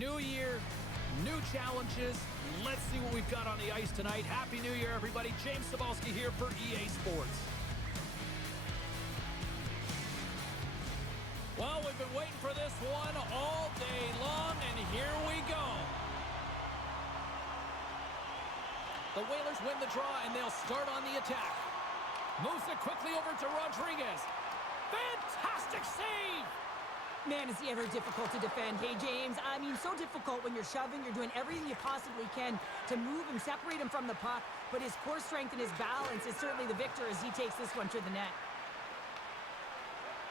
New year, new challenges. Let's see what we've got on the ice tonight. Happy New Year, everybody. James Cybulski here for EA Sports. Well, we've been waiting for this one all day long, and here we go. The Whalers win the draw, and they'll start on the attack. Moves it quickly over to Rodriguez. Fantastic save! Man, is he ever difficult to defend. Hey, James, I mean, so difficult when you're shoving. You're doing everything you possibly can to move him, separate him from the puck. But his core strength and his balance is certainly the victor as he takes this one to the net.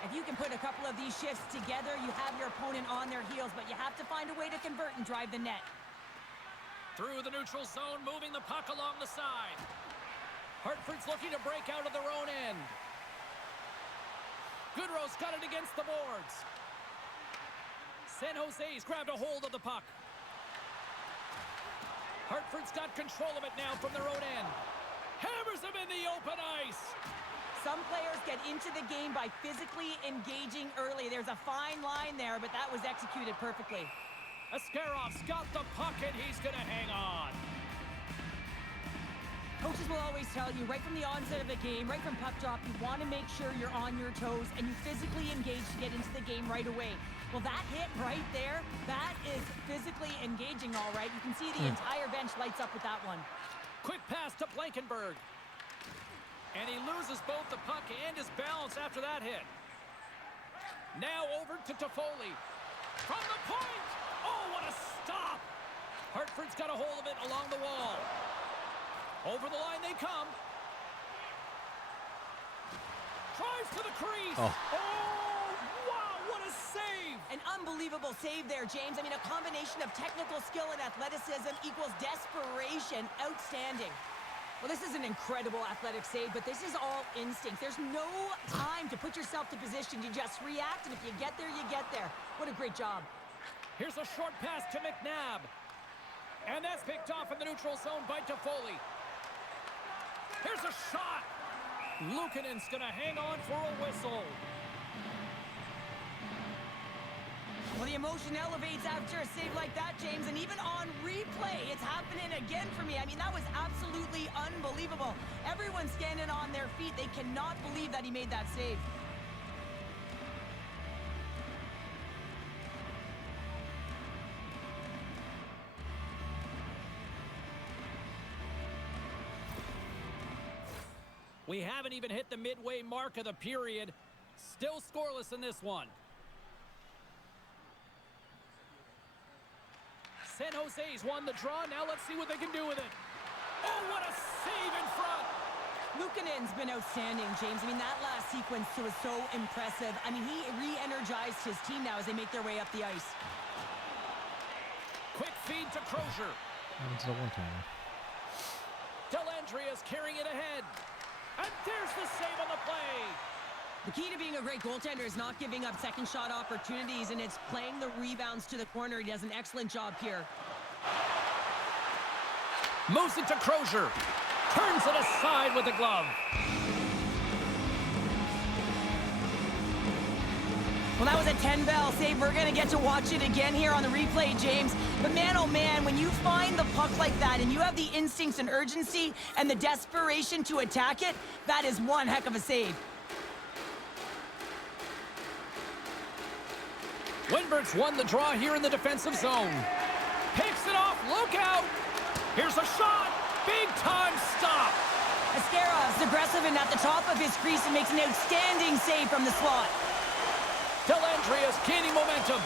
If you can put a couple of these shifts together, you have your opponent on their heels, but you have to find a way to convert and drive the net. Through the neutral zone, moving the puck along the side. Hartford's looking to break out of their own end. Goodrow's got it against the boards. San Jose's grabbed a hold of the puck. Hartford's got control of it now from their own end. Hammers him in the open ice. Some players get into the game by physically engaging early. There's a fine line there, but that was executed perfectly. Ascarov's got the puck, and he's going to hang on. Coaches will always tell you, right from the onset of the game, right from puck drop, you want to make sure you're on your toes and you physically engage to get into the game right away. Well, that hit right there, that is physically engaging, all right. You can see the entire bench lights up with that one. Quick pass to Blankenberg. And he loses both the puck and his balance after that hit. Now over to Toffoli. From the point! Oh, what a stop! Hartford's got a hold of it along the wall. Over the line they come. Drives to the crease. Oh, Wow, what a save! An unbelievable save there, James. I mean, a combination of technical skill and athleticism equals desperation. Outstanding. Well, this is an incredible athletic save, but this is all instinct. There's no time to put yourself to position. You just react, and if you get there, you get there. What a great job. Here's a short pass to McNabb. And that's picked off in the neutral zone by Toffoli. Here's a shot. Luukkonen's going to hang on for a whistle. Well, the emotion elevates after a save like that, James, and even on replay, it's happening again for me. I mean, that was absolutely unbelievable. Everyone's standing on their feet. They cannot believe that he made that save. We haven't even hit the midway mark of the period. Still scoreless in this one. San Jose's won the draw. Now let's see what they can do with it. Oh, what a save in front. Luukkonen's been outstanding, James. I mean, that last sequence was so impressive. I mean, he re-energized his team now as they make their way up the ice. Quick feed to Crozier. it's a one-timer. Dellandria's carrying it ahead. And there's the save on the play. The key to being a great goaltender is not giving up second shot opportunities, and it's playing the rebounds to the corner. He does an excellent job here. Moves it to Crozier. Turns it aside with the glove. Well, that was a 10-bell save. We're going to get to watch it again here on the replay, James. But man, oh man, when you find the puck like that and you have the instincts and urgency and the desperation to attack it, that is one heck of a save. Winberg's won the draw here in the defensive zone. Picks it off. Look out. Here's a shot. Big-time stop. Ascarov's aggressive and at the top of his crease and makes an outstanding save from the slot. Dellandria's gaining momentum.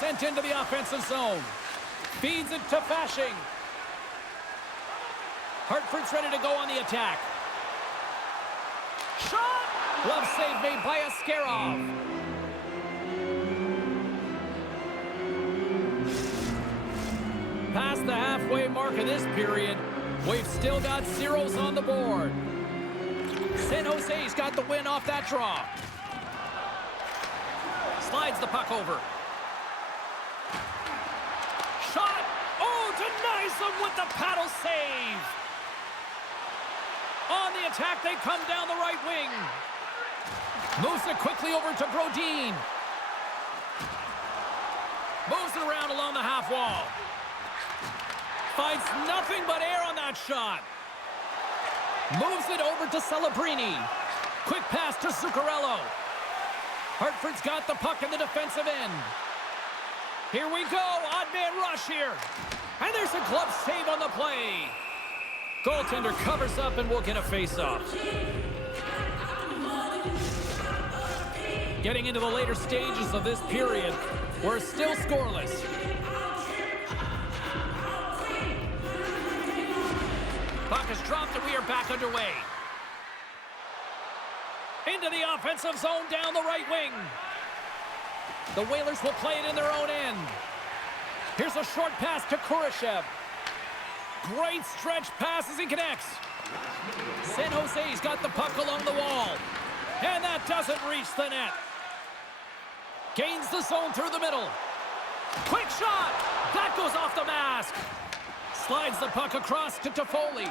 Sent into the offensive zone. Feeds it to Fasching. Hartford's ready to go on the attack. Shot! Glove save made by Ascarov. Past the halfway mark of this period, we've still got zeros on the board. San Jose's got the win off that draw. Slides the puck over. Shot! Oh, denies them with the paddle save. On the attack, they come down the right wing. Moves it quickly over to Brodin. Moves it around along the half wall. Finds nothing but air on that shot. Moves it over to Celebrini. Quick pass to Zuccarello. Hartford's got the puck in the defensive end. Here we go. Odd man rush here. And there's a glove save on the play. Goaltender covers up and we'll get a face-off. Getting into the later stages of this period, we're still scoreless. Puck is dropped and we are back underway. Into the offensive zone down the right wing. The Whalers will play it in their own end. Here's a short pass to Kurashev. Great stretch pass as he connects. San Jose's got the puck along the wall. And that doesn't reach the net. Gains the zone through the middle. Quick shot! That goes off the mask. Slides the puck across to Toffoli.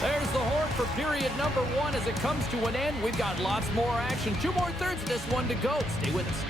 There's the horn for period number 1 as it comes to an end. We've got lots more action. 2 more thirds of this one to go. Stay with us.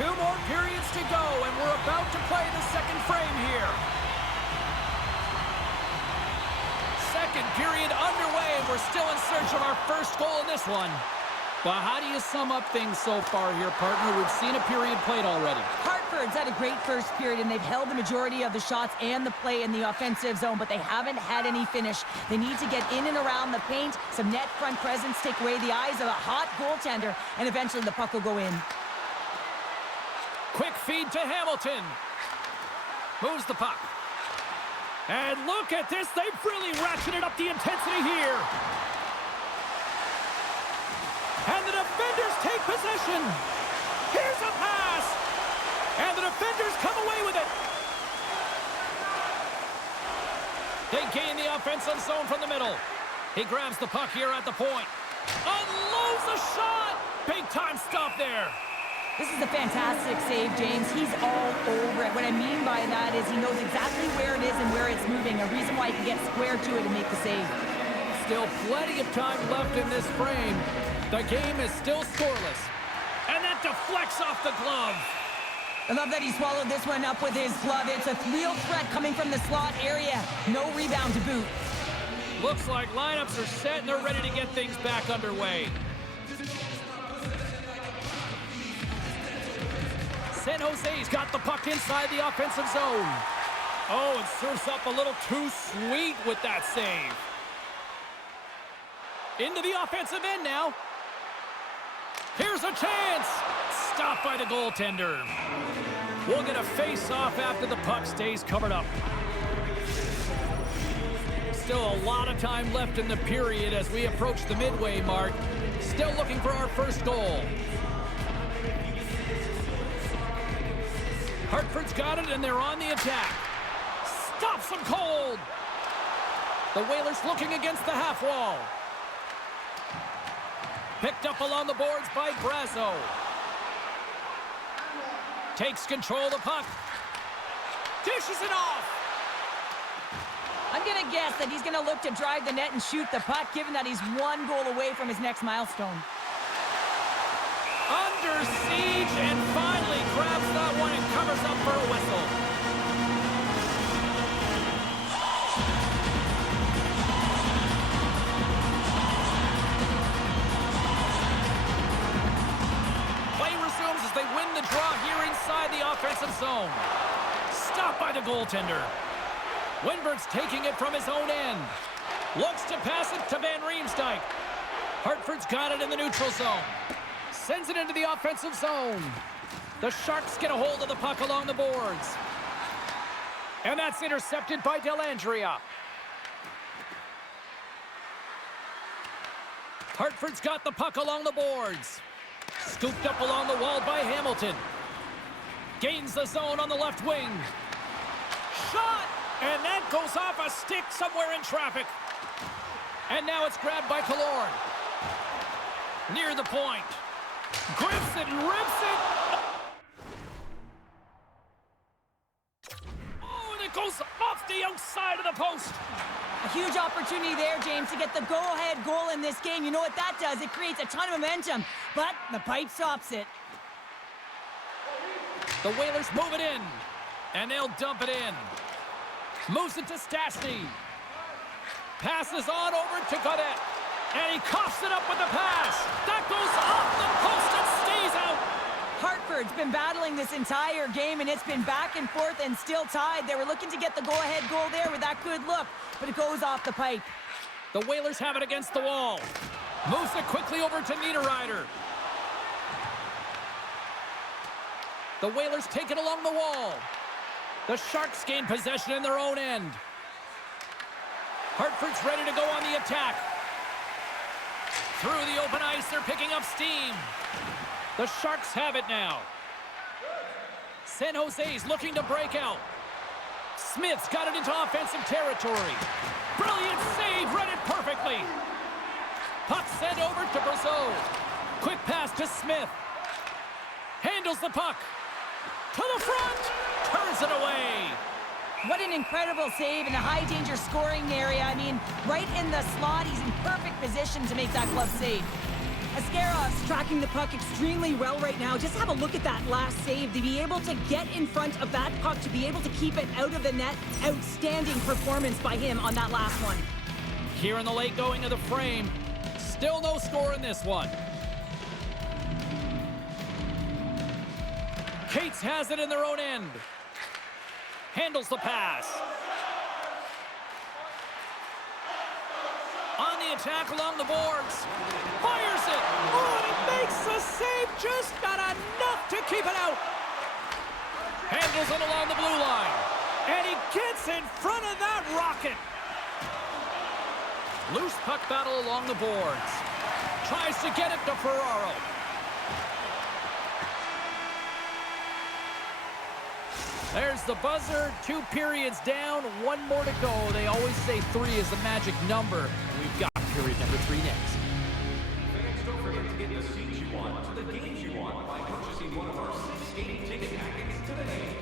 Two more periods to go, and we're about to play the second frame here. Second period underway, and we're still in search of our first goal in this one. Well, how do you sum up things so far here, partner? We've seen a period played already. Hartford's had a great first period, and they've held the majority of the shots and the play in the offensive zone, but they haven't had any finish. They need to get in and around the paint, some net front presence, take away the eyes of a hot goaltender, and eventually the puck will go in. Quick feed to Hamilton. Moves the puck. And look at this. They've really ratcheted up the intensity here. And the defenders take possession. Here's a pass. And the defenders come away with it. They gain the offensive zone from the middle. He grabs the puck here at the point. Unloads a shot. Big time stop there. This is a fantastic save, James. He's all over it. What I mean by that is he knows exactly where it is and where it's moving. A reason why he can get square to it and make the save. Still plenty of time left in this frame. The game is still scoreless. And that deflects off the glove. I love that he swallowed this one up with his glove. It's a real threat coming from the slot area. No rebound to boot. Looks like lineups are set and they're ready to get things back underway. San Jose's got the puck inside the offensive zone. Oh, and serves up a little too sweet with that save. Into the offensive end now. Here's a chance. Stopped by the goaltender. We'll get a face-off after the puck stays covered up. Still a lot of time left in the period as we approach the midway mark. Still looking for our first goal. Hartford's got it, and they're on the attack. Stops them cold. The Whalers looking against the half wall. Picked up along the boards by Brazo. Takes control of the puck. Dishes it off. I'm going to guess that he's going to look to drive the net and shoot the puck, given that he's one goal away from his next milestone. Under siege and finally grabs that one and covers up for a whistle. Play resumes as they win the draw here inside the offensive zone. Stopped by the goaltender. Winberg's taking it from his own end. Looks to pass it to Van Hartford's got it in the neutral zone. Sends it into the offensive zone. The Sharks get a hold of the puck along the boards. And that's intercepted by Dellandrea. Hartford's got the puck along the boards. Scooped up along the wall by Hamilton. Gains the zone on the left wing. Shot! And that goes off a stick somewhere in traffic. And now it's grabbed by Killorn. Near the point. Grips it and rips it. Oh, and it goes off the outside of the post. A huge opportunity there, James, to get the go-ahead goal in this game. You know what that does? It creates a ton of momentum, but the pipe stops it. The Whalers move it in, and they'll dump it in. Moves it to Stastny. Passes on over to Godet. And he coughs it up with the pass. That goes off the post and stays out. Hartford's been battling this entire game, and it's been back and forth and still tied. They were looking to get the go-ahead goal there with that good look, but it goes off the pipe. The Whalers have it against the wall. Moves it quickly over to Niederreiter. The Whalers take it along the wall. The Sharks gain possession in their own end. Hartford's ready to go on the attack. Through the open ice, they're picking up steam. The Sharks have it now. San Jose's looking to break out. Smith's got it into offensive territory. Brilliant save, read it perfectly. Puck sent over to Brazeau. Quick pass to Smith. Handles the puck. To the front. Turns it away. What an incredible save in a high-danger scoring area. I mean, right in the slot, he's in perfect position to make that glove save. Ascarov's tracking the puck extremely well right now. Just have a look at that last save. To be able to get in front of that puck, to be able to keep it out of the net, outstanding performance by him on that last one. Here in the late going of the frame. Still no score in this one. Cates has it in their own end. Handles the pass. On the attack along the boards. Fires it. Oh, and he makes the save. Just not enough to keep it out. Handles it along the blue line. And he gets in front of that rocket. Loose puck battle along the boards. Tries to get it to Ferraro. There's the buzzer. 2 periods down, 1 more to go. They always say 3 is the magic number. We've got period number 3 next. Fans, don't forget to get the seats you want to the games you want by purchasing one of our 6 game ticket packets today.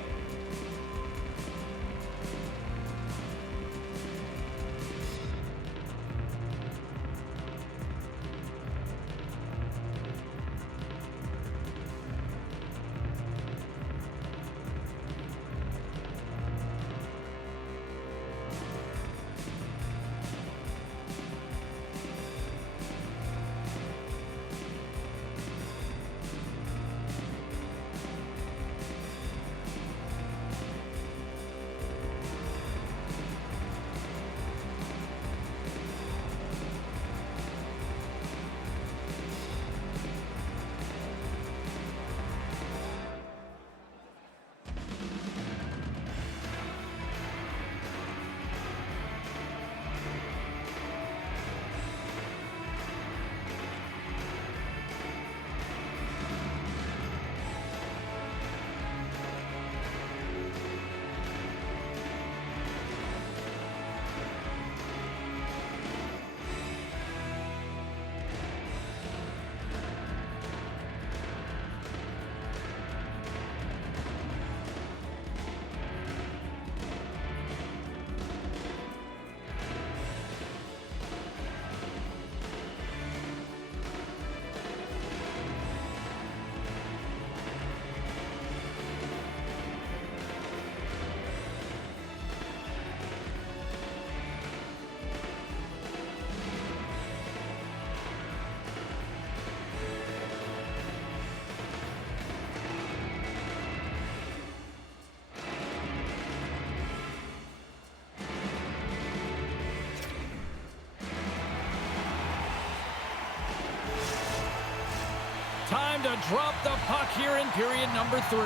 Time to drop the puck here in period number 3.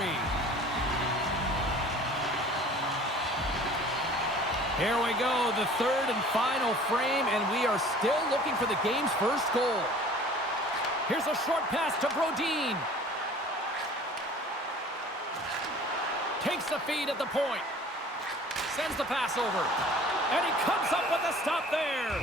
Here we go, the third and final frame, and we are still looking for the game's first goal. Here's a short pass to Brodin. Takes the feed at the point. Sends the pass over. And he comes up with a stop there.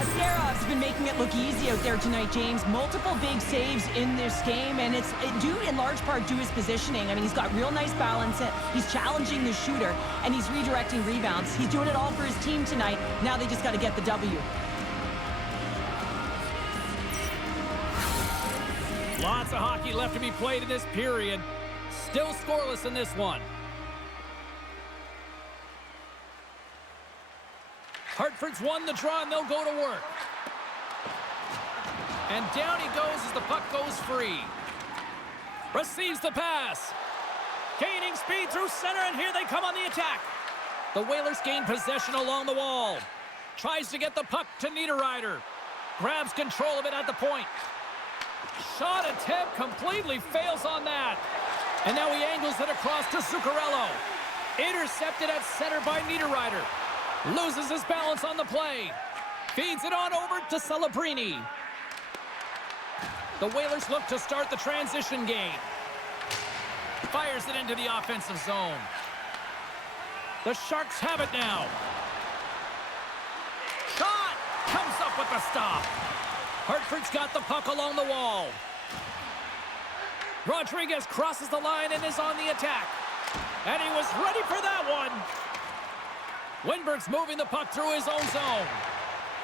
Ascarov's been making it look easy out there tonight, James. Multiple big saves in this game, and it's due in large part to his positioning. I mean, he's got real nice balance. He's challenging the shooter, and he's redirecting rebounds. He's doing it all for his team tonight. Now they just got to get the W. Lots of hockey left to be played in this period. Still scoreless in this one. Hartford's won the draw, and they'll go to work. And down he goes as the puck goes free. Receives the pass. Gaining speed through center, and here they come on the attack. The Whalers gain possession along the wall. Tries to get the puck to Niederreiter. Grabs control of it at the point. Shot attempt completely fails on that. And now he angles it across to Zuccarello. Intercepted at center by Niederreiter. Loses his balance on the play. Feeds it on over to Celebrini. The Whalers look to start the transition game. Fires it into the offensive zone. The Sharks have it now. Shot! Comes up with the stop. Hartford's got the puck along the wall. Rodriguez crosses the line and is on the attack. And he was ready for that one. Winberg's moving the puck through his own zone.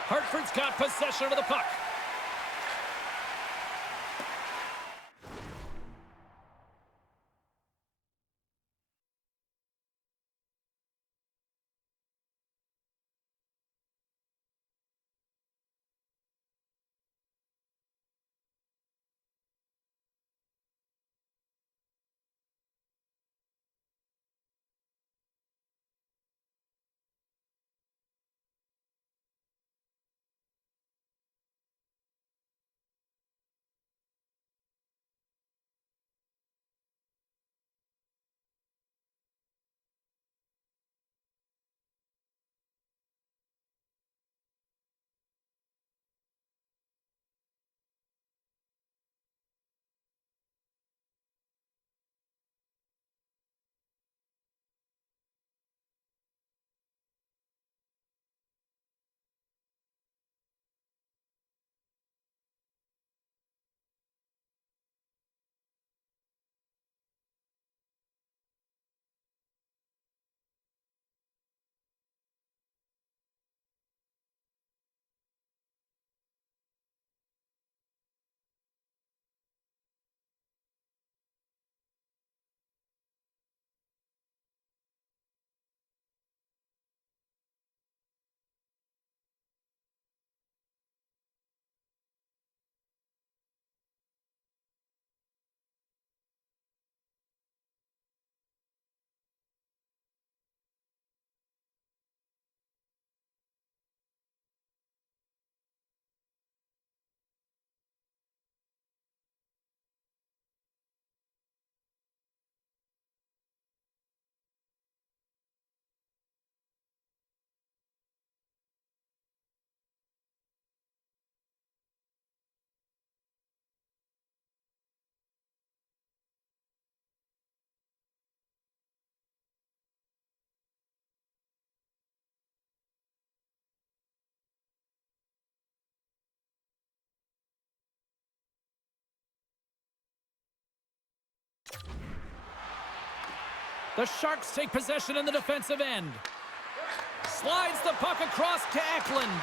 Hartford's got possession of the puck. The Sharks take possession in the defensive end. Slides the puck across to Eklund.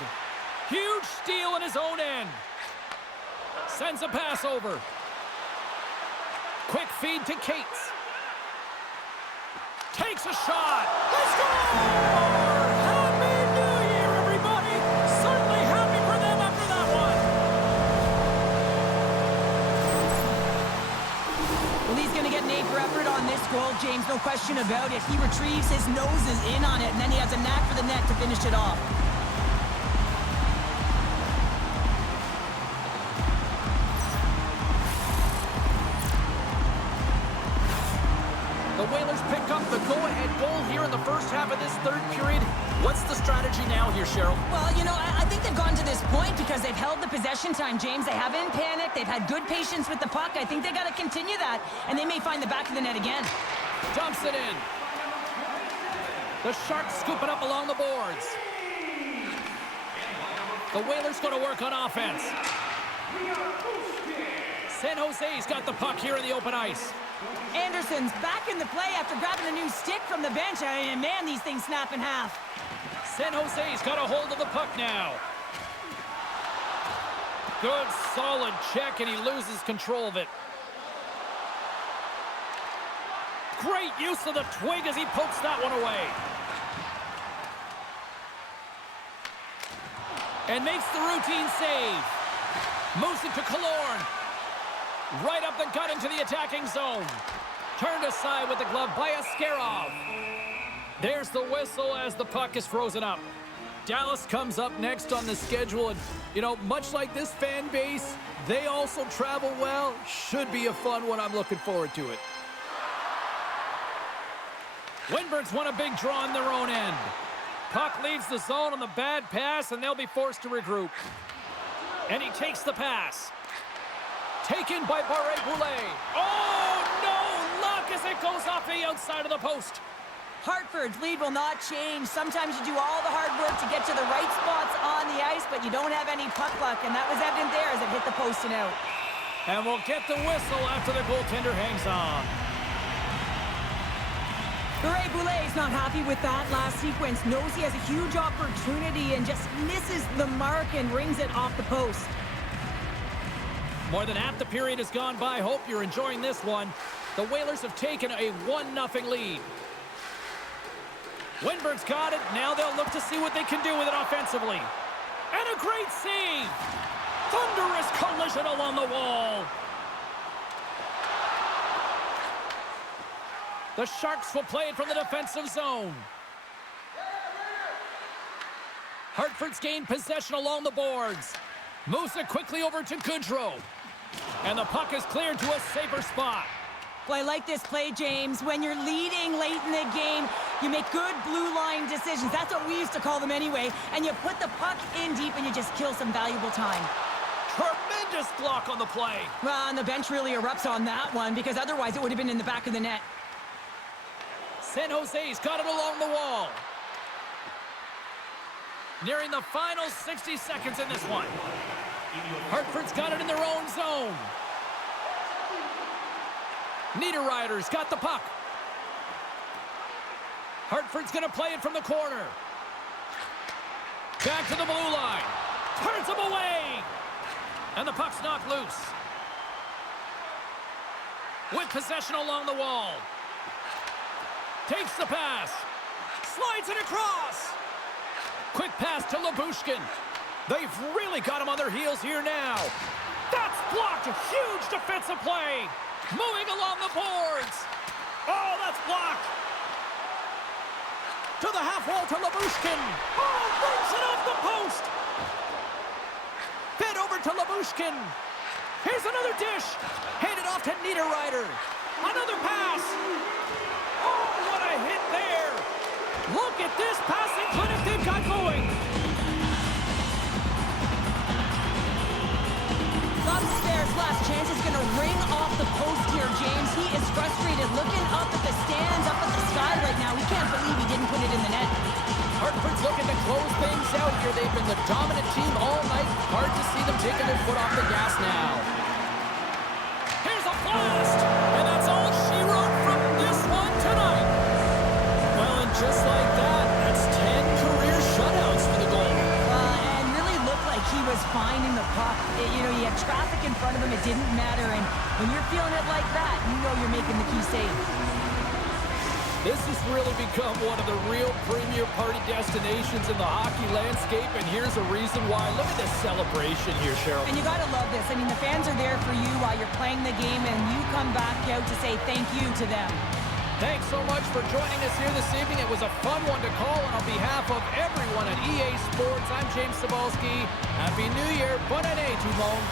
Huge steal in his own end. Sends a pass over. Quick feed to Cates. Takes a shot. They score! Happy New Year, everybody! Certainly happy for them after that one. Well, he's going to get an A for effort on this goal, James. No question about it. He retrieves his nose is in on it, and then he has a knack for the net to finish it off. Whalers pick up the go-ahead goal here in the first half of this third period. What's the strategy now here, Cheryl? Well, you know, I think they've gotten to this point because they've held the possession time, James. They haven't panicked. They've had good patience with the puck. I think they got to continue that, and they may find the back of the net again. Dumps it in. The Sharks scoop it up along the boards. The Whalers going to work on offense. San Jose's got the puck here in the open ice. Anderson's back in the play after grabbing a new stick from the bench. And man, these things snap in half. San Jose's got a hold of the puck now. Good, solid check, and he loses control of it. Great use of the twig as he pokes that one away. And makes the routine save. Moves it to Killorn. Right up the gut into the attacking zone. Turned aside with the glove by Askarov. There's the whistle as the puck is frozen up. Dallas comes up next on the schedule. And, you know, much like this fan base, they also travel well. Should be a fun one. I'm looking forward to it. Windberg's won a big draw on their own end. Puck leaves the zone on the bad pass, and they'll be forced to regroup. And he takes the pass. Taken by Barré-Boulet. Oh, no! Luck as it goes off the outside of the post. Hartford's lead will not change. Sometimes you do all the hard work to get to the right spots on the ice, but you don't have any puck luck, and that was evident there as it hit the post and out. And we'll get the whistle after the goaltender hangs on. Barré-Boulet's not happy with that last sequence. Knows he has a huge opportunity and just misses the mark and rings it off the post. More than half the period has gone by. Hope you're enjoying this one. The Whalers have taken a 1-0 lead. Windberg's got it. Now they'll look to see what they can do with it offensively. And a great save. Thunderous collision along the wall. The Sharks will play it from the defensive zone. Hartford's gained possession along the boards. Moves it quickly over to Goodrow. And the puck is cleared to a safer spot. Well, I like this play, James. When you're leading late in the game, you make good blue line decisions. That's what we used to call them anyway. And you put the puck in deep and you just kill some valuable time. Tremendous block on the play. Well, and the bench really erupts on that one because otherwise it would have been in the back of the net. San Jose's got it along the wall. Nearing the final 60 seconds in this one. Hartford's got it in their own zone. Niederreiter's got the puck. Hartford's going to play it from the corner. Back to the blue line. Turns him away. And the puck's knocked loose. With possession along the wall. Takes the pass. Slides it across. Quick pass to Lyubushkin. They've really got him on their heels here now. That's blocked. A huge defensive play. Moving along the boards. Oh, that's blocked. To the half wall to Lyubushkin. Oh, brings it off the post. Fed over to Lyubushkin. Here's another dish. Handed off to Niederreiter. Another pass. Oh, what a hit there. Look at this passing clinic they've got going. Upstairs, last chance is going to ring off the post here, James. He is frustrated, looking up at the stands, up at the sky right now. He can't believe he didn't put it in the net. Hartford's looking to close things out here. They've been the dominant team all night. Hard to see them taking their foot off the gas now. Here's a blast! And that's all she wrote from this one tonight. Well, and just like that, that's 10 career shutouts for the goalie. And really looked like he was finding the puck. You know, he had traffic in front of him. It didn't matter. And when you're feeling it like that, you know you're making the key save. This has really become one of the real premier party destinations in the hockey landscape, and here's a reason why. Look at this celebration here, Cheryl. And you got to love this. I mean, the fans are there for you while you're playing the game, and you come back out to say thank you to them. Thanks so much for joining us here this evening. It was a fun one to call, and on behalf of everyone at EA Sports, I'm James Cybulski. Happy New Year. Bonne année, tout le monde.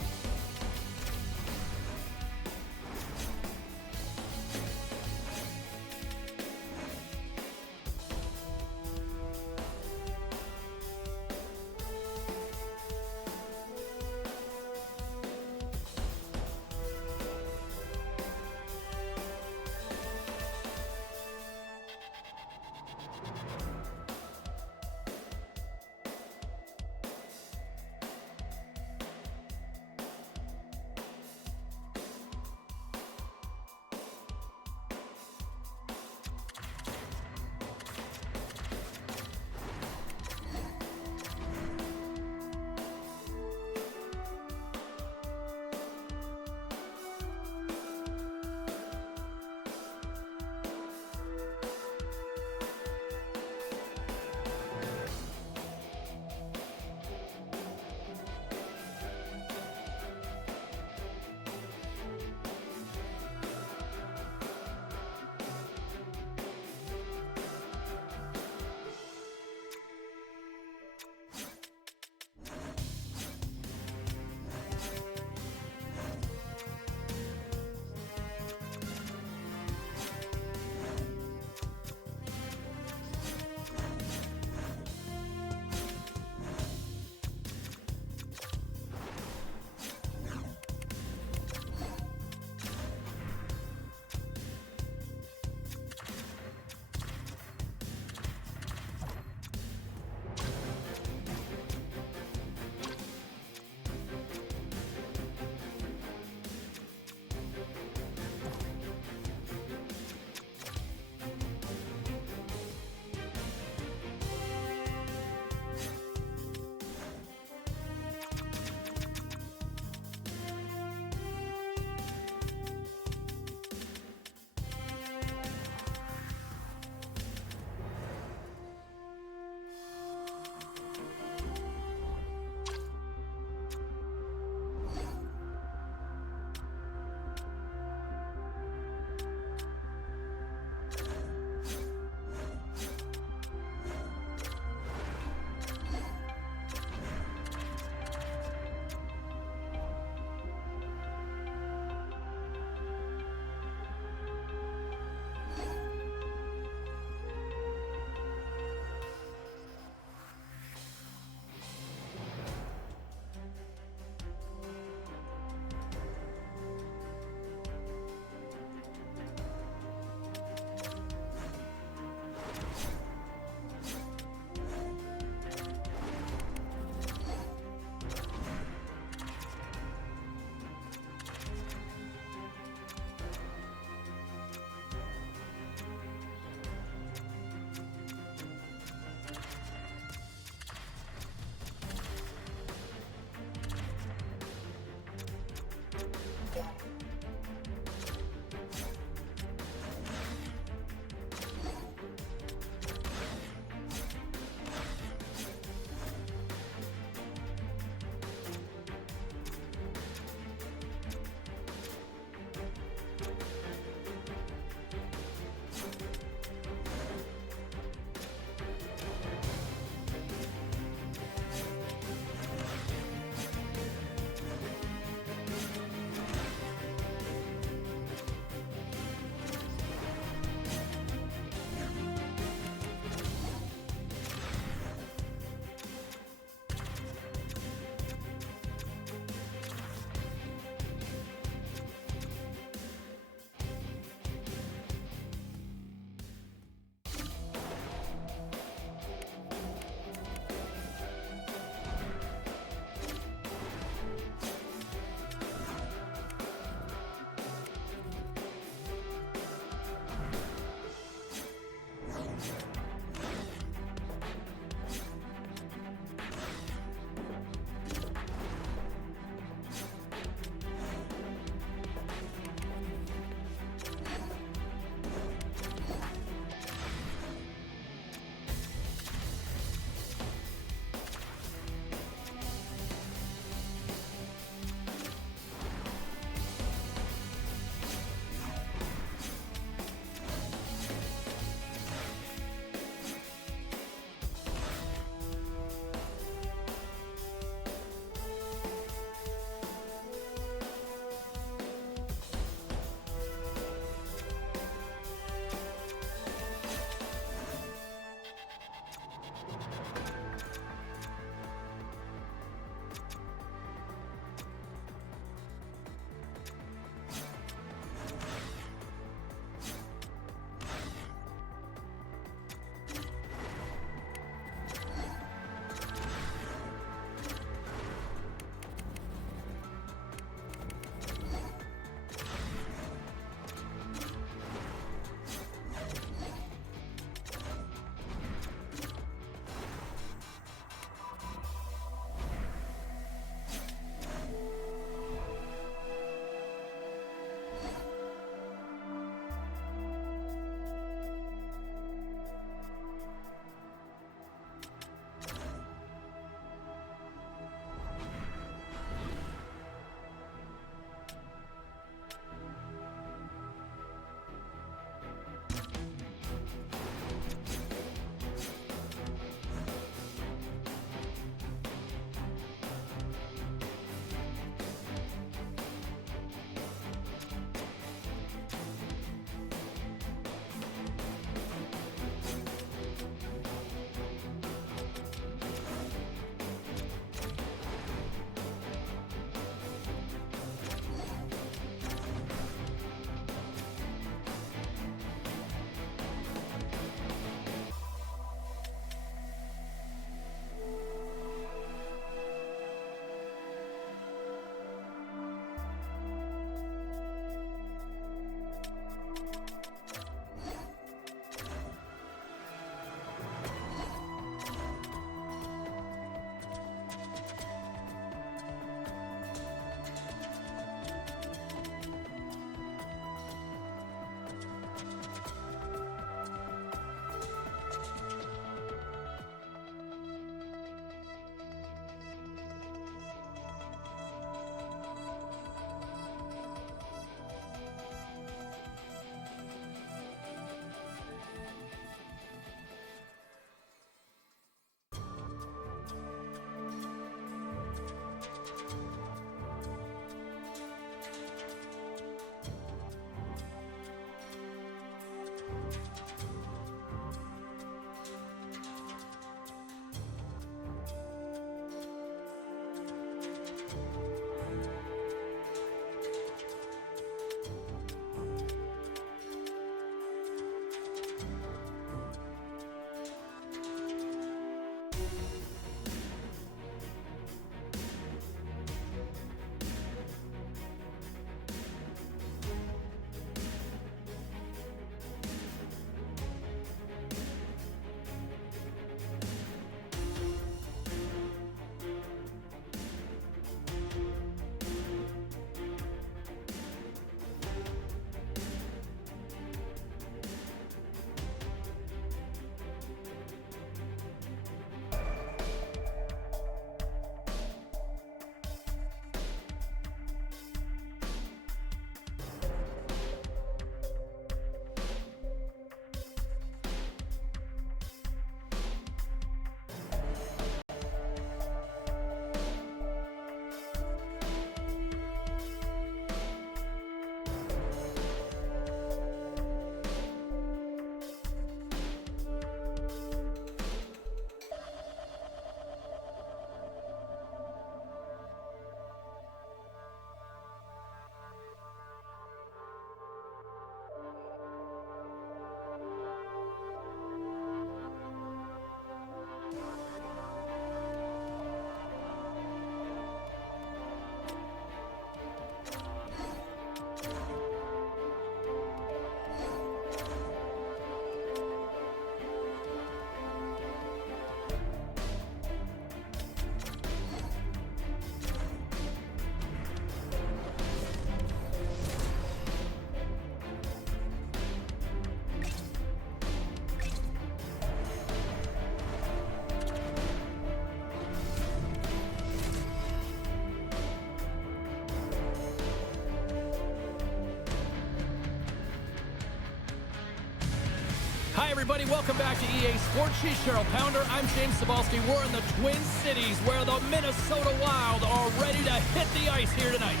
everybody. Welcome back to EA Sports. She's Cheryl Pounder. I'm James Cebulski. We're in the Twin Cities where the Minnesota Wild are ready to hit the ice here tonight.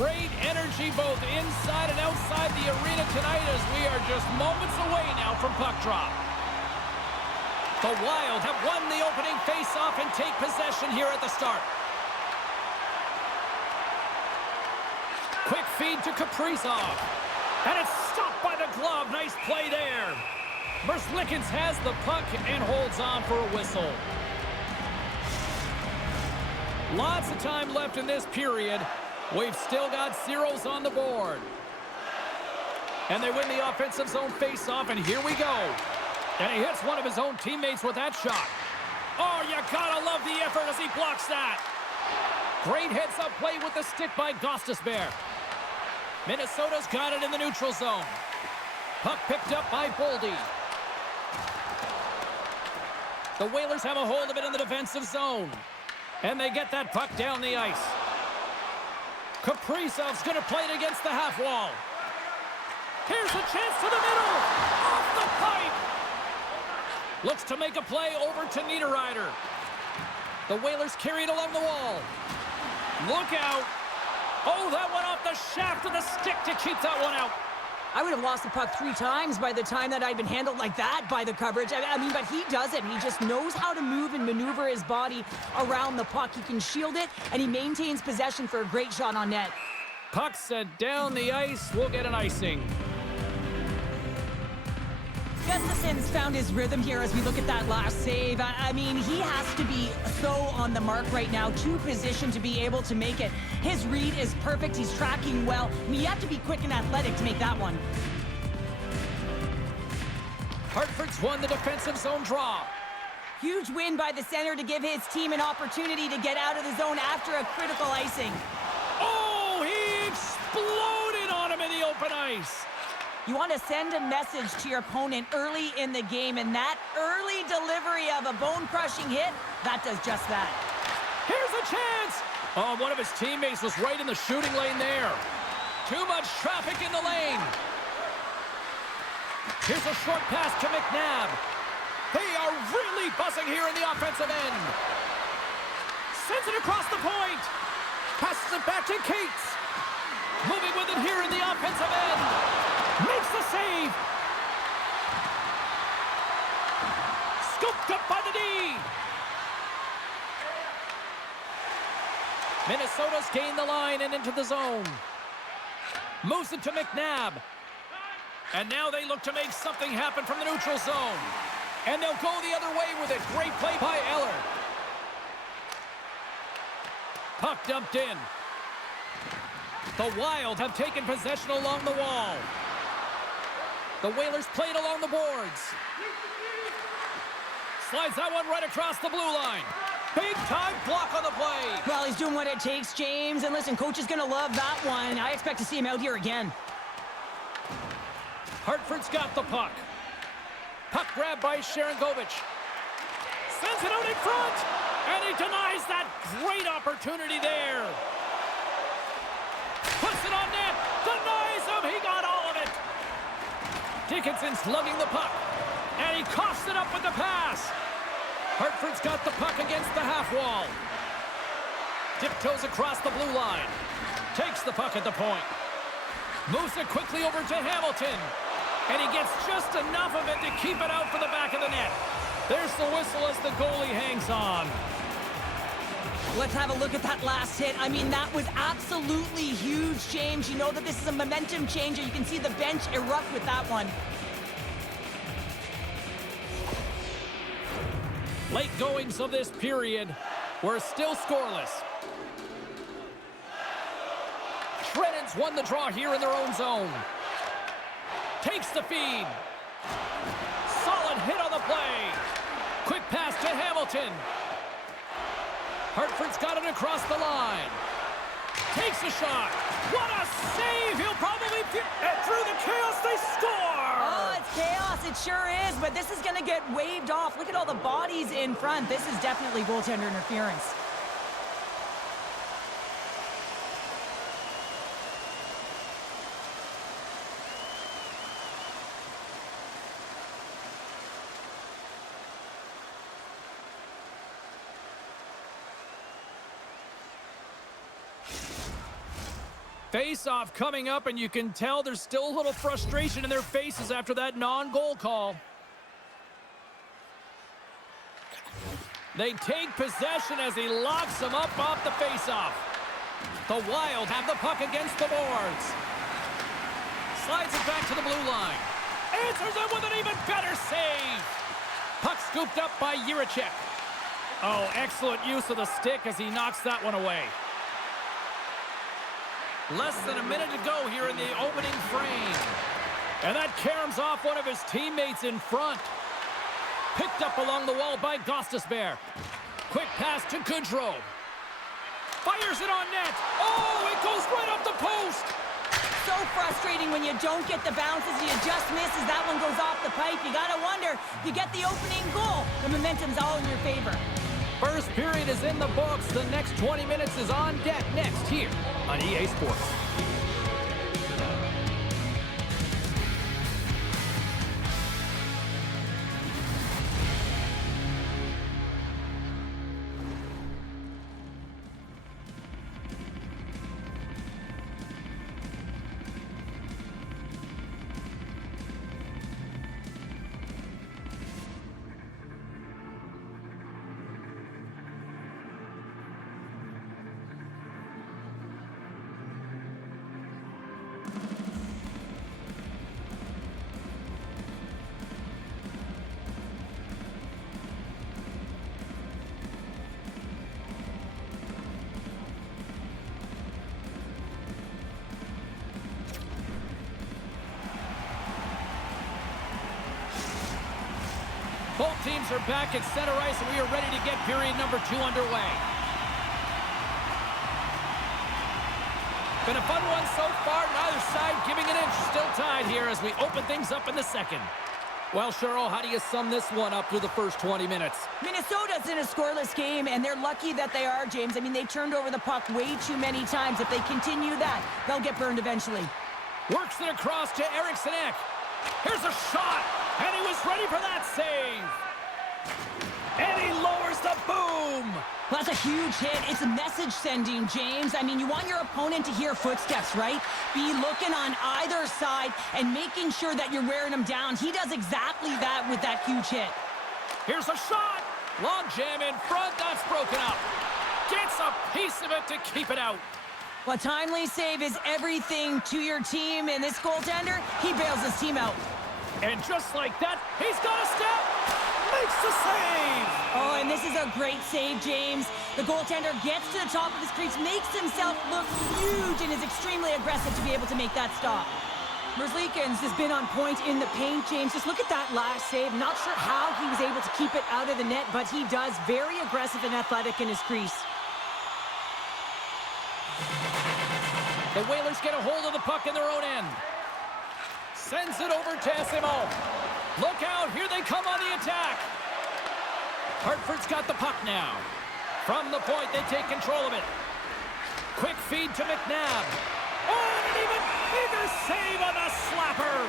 Great energy both inside and outside the arena tonight as we are just moments away now from puck drop. The Wild have won the opening faceoff and take possession here at the start. Quick feed to Kaprizov. And it's stopped by the glove. Nice play there. Merzlikins has the puck and holds on for a whistle. Lots of time left in this period. We've still got zeros on the board. And they win the offensive zone face-off, and here we go. And he hits one of his own teammates with that shot. Oh, you gotta love the effort as he blocks that. Great heads-up play with the stick by Gostisbehere. Minnesota's got it in the neutral zone. Puck picked up by Boldy. The Whalers have a hold of it in the defensive zone. And they get that puck down the ice. Kaprizov's going to play it against the half wall. Here's a chance to the middle. Off the pipe. Looks to make a play over to Niederreiter. The Whalers carry it along the wall. Look out. Oh, that went off the shaft of the stick to keep that one out. I would have lost the puck 3 times by the time that I'd been handled like that by the coverage. I mean, but he does it. He just knows how to move and maneuver his body around the puck. He can shield it, and he maintains possession for a great shot on net. Puck sent down the ice. We'll get an icing. Gustafsson's found his rhythm here as we look at that last save. I mean, he has to be so on the mark right now, to position to be able to make it. His read is perfect. He's tracking well. I mean, you have to be quick and athletic to make that one. Hartford's won the defensive zone draw. Huge win by the center to give his team an opportunity to get out of the zone after a critical icing. Oh, he exploded on him in the open ice. You want to send a message to your opponent early in the game, and that early delivery of a bone-crushing hit, that does just that. Here's a chance! Oh, one of his teammates was right in the shooting lane there. Too much traffic in the lane. Here's a short pass to McNabb. They are really buzzing here in the offensive end. Sends it across the point. Passes it back to Cates. Moving with it here in the offensive end. Makes the save. Scooped up by the D. Minnesota's gained the line and into the zone. Moves it to McNabb. And now they look to make something happen from the neutral zone. And they'll go the other way with it. Great play by Eller. Puck dumped in. The Wild have taken possession along the wall. The Whalers played along the boards. Slides that one right across the blue line. Big time block on the play. Well, he's doing what it takes, James. And listen, coach is going to love that one. I expect to see him out here again. Hartford's got the puck. Puck grabbed by Sharangovich. Sends it out in front. And he denies that great opportunity there. Puts it on net. Denies him. He got all of it. Dickinson's lugging the puck. And he coughs it up with the pass. Hartford's got the puck against the half wall. Tiptoes across the blue line. Takes the puck at the point. Moves it quickly over to Hamilton. And he gets just enough of it to keep it out for the back of the net. There's the whistle as the goalie hangs on. Let's have a look at that last hit. I mean, that was absolutely huge, James. You know that this is a momentum changer. You can see the bench erupt with that one. Late goings of this period. We're still scoreless. Shreddens won the draw here in their own zone. Takes the feed. Solid hit on the play. Quick pass to Hamilton. Hartford's got it across the line. Takes a shot. What a save! He'll probably through the chaos. They score! Oh, it's chaos. It sure is. But this is going to get waved off. Look at all the bodies in front. This is definitely goaltender interference. Face-off coming up, and you can tell there's still a little frustration in their faces after that non-goal call. They take possession as he locks them up off the face-off. The Wild have the puck against the boards. Slides it back to the blue line. Answers it with an even better save. Puck scooped up by Jiricek. Oh, excellent use of the stick as he knocks that one away. Less than a minute to go here in the opening frame. And that caroms off one of his teammates in front. Picked up along the wall by Gostisbehere. Quick pass to Goodrow. Fires it on net. Oh, it goes right up the post. So frustrating when you don't get the bounces and you just miss as that one goes off the pipe. You gotta wonder, you get the opening goal. The momentum's all in your favor. First period is in the books. The next 20 minutes is on deck next here on EA Sports. Both teams are back at center ice, and we are ready to get period number 2 underway. Been a fun one so far. Neither side giving an inch. Still tied here as we open things up in the second. Well, Cheryl, how do you sum this one up through the first 20 minutes? Minnesota's in a scoreless game, and they're lucky that they are, James. I mean, they turned over the puck way too many times. If they continue that, they'll get burned eventually. Works it across to Eriksson Ek. Here's a shot, and he was ready for that save. And he lowers the boom. Well, that's a huge hit. It's a message sending, James. I mean, you want your opponent to hear footsteps, right? Be looking on either side and making sure that you're wearing them down. He does exactly that with that huge hit. Here's a shot. Long jam in front. That's broken up. Gets a piece of it to keep it out. Well, a timely save is everything to your team, and this goaltender, he bails his team out. And just like that, he's got a step. Makes the save. Oh, and this is a great save, James. The goaltender gets to the top of his crease, makes himself look huge, and is extremely aggressive to be able to make that stop. Merzlikins has been on point in the paint, James. Just look at that last save. Not sure how he was able to keep it out of the net, but he does. Very aggressive and athletic in his crease. The Whalers get a hold of the puck in their own end. Sends it over to Esimo. Look out, here they come on the attack. Hartford's got the puck now. From the point, they take control of it. Quick feed to McNabb. Oh, and an even bigger save on the slapper.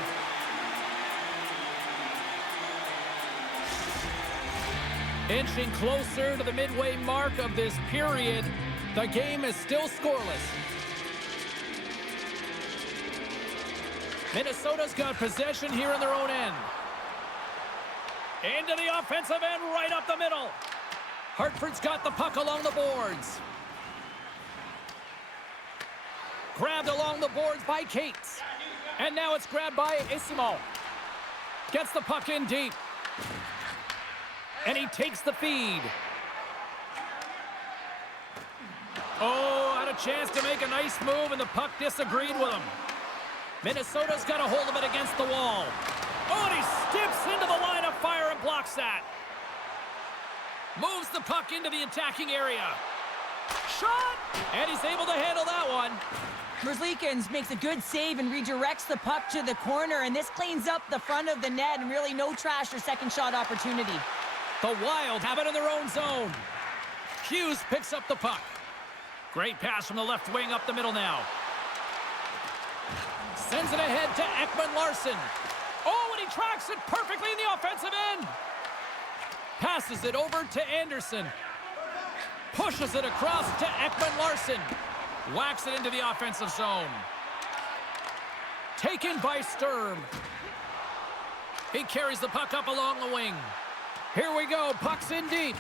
Inching closer to the midway mark of this period, the game is still scoreless. Minnesota's got possession here in their own end. Into the offensive end, right up the middle. Hartford's got the puck along the boards. Grabbed along the boards by Cates. And now it's grabbed by Esimo. Gets the puck in deep. And he takes the feed. Oh, had a chance to make a nice move, and the puck disagreed with him. Minnesota's got a hold of it against the wall. Oh, and he steps into the line of fire and blocks that. Moves the puck into the attacking area. Shot! And he's able to handle that one. Merzlikins makes a good save and redirects the puck to the corner, and this cleans up the front of the net, and really no trash or second shot opportunity. The Wild have it in their own zone. Hughes picks up the puck. Great pass from the left wing up the middle now. Sends it ahead to Ekman-Larsson. Oh, and he tracks it perfectly in the offensive end. Passes it over to Anderson. Pushes it across to Ekman-Larsson. Whacks it into the offensive zone. Taken by Sturm. He carries the puck up along the wing. Here we go. Puck's in deep.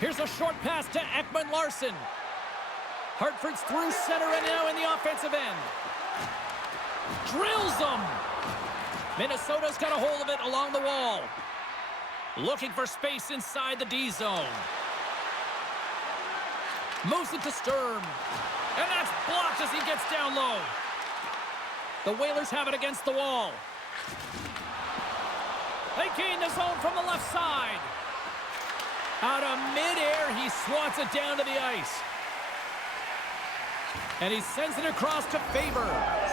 Here's a short pass to Ekman Larsson. Hartford's through center and now in the offensive end. Drills them. Minnesota's got a hold of it along the wall. Looking for space inside the D zone. Moves it to Sturm. And that's blocked as he gets down low. The Whalers have it against the wall. They gain the zone from the left side. Out of midair, he swats it down to the ice. And he sends it across to Faber.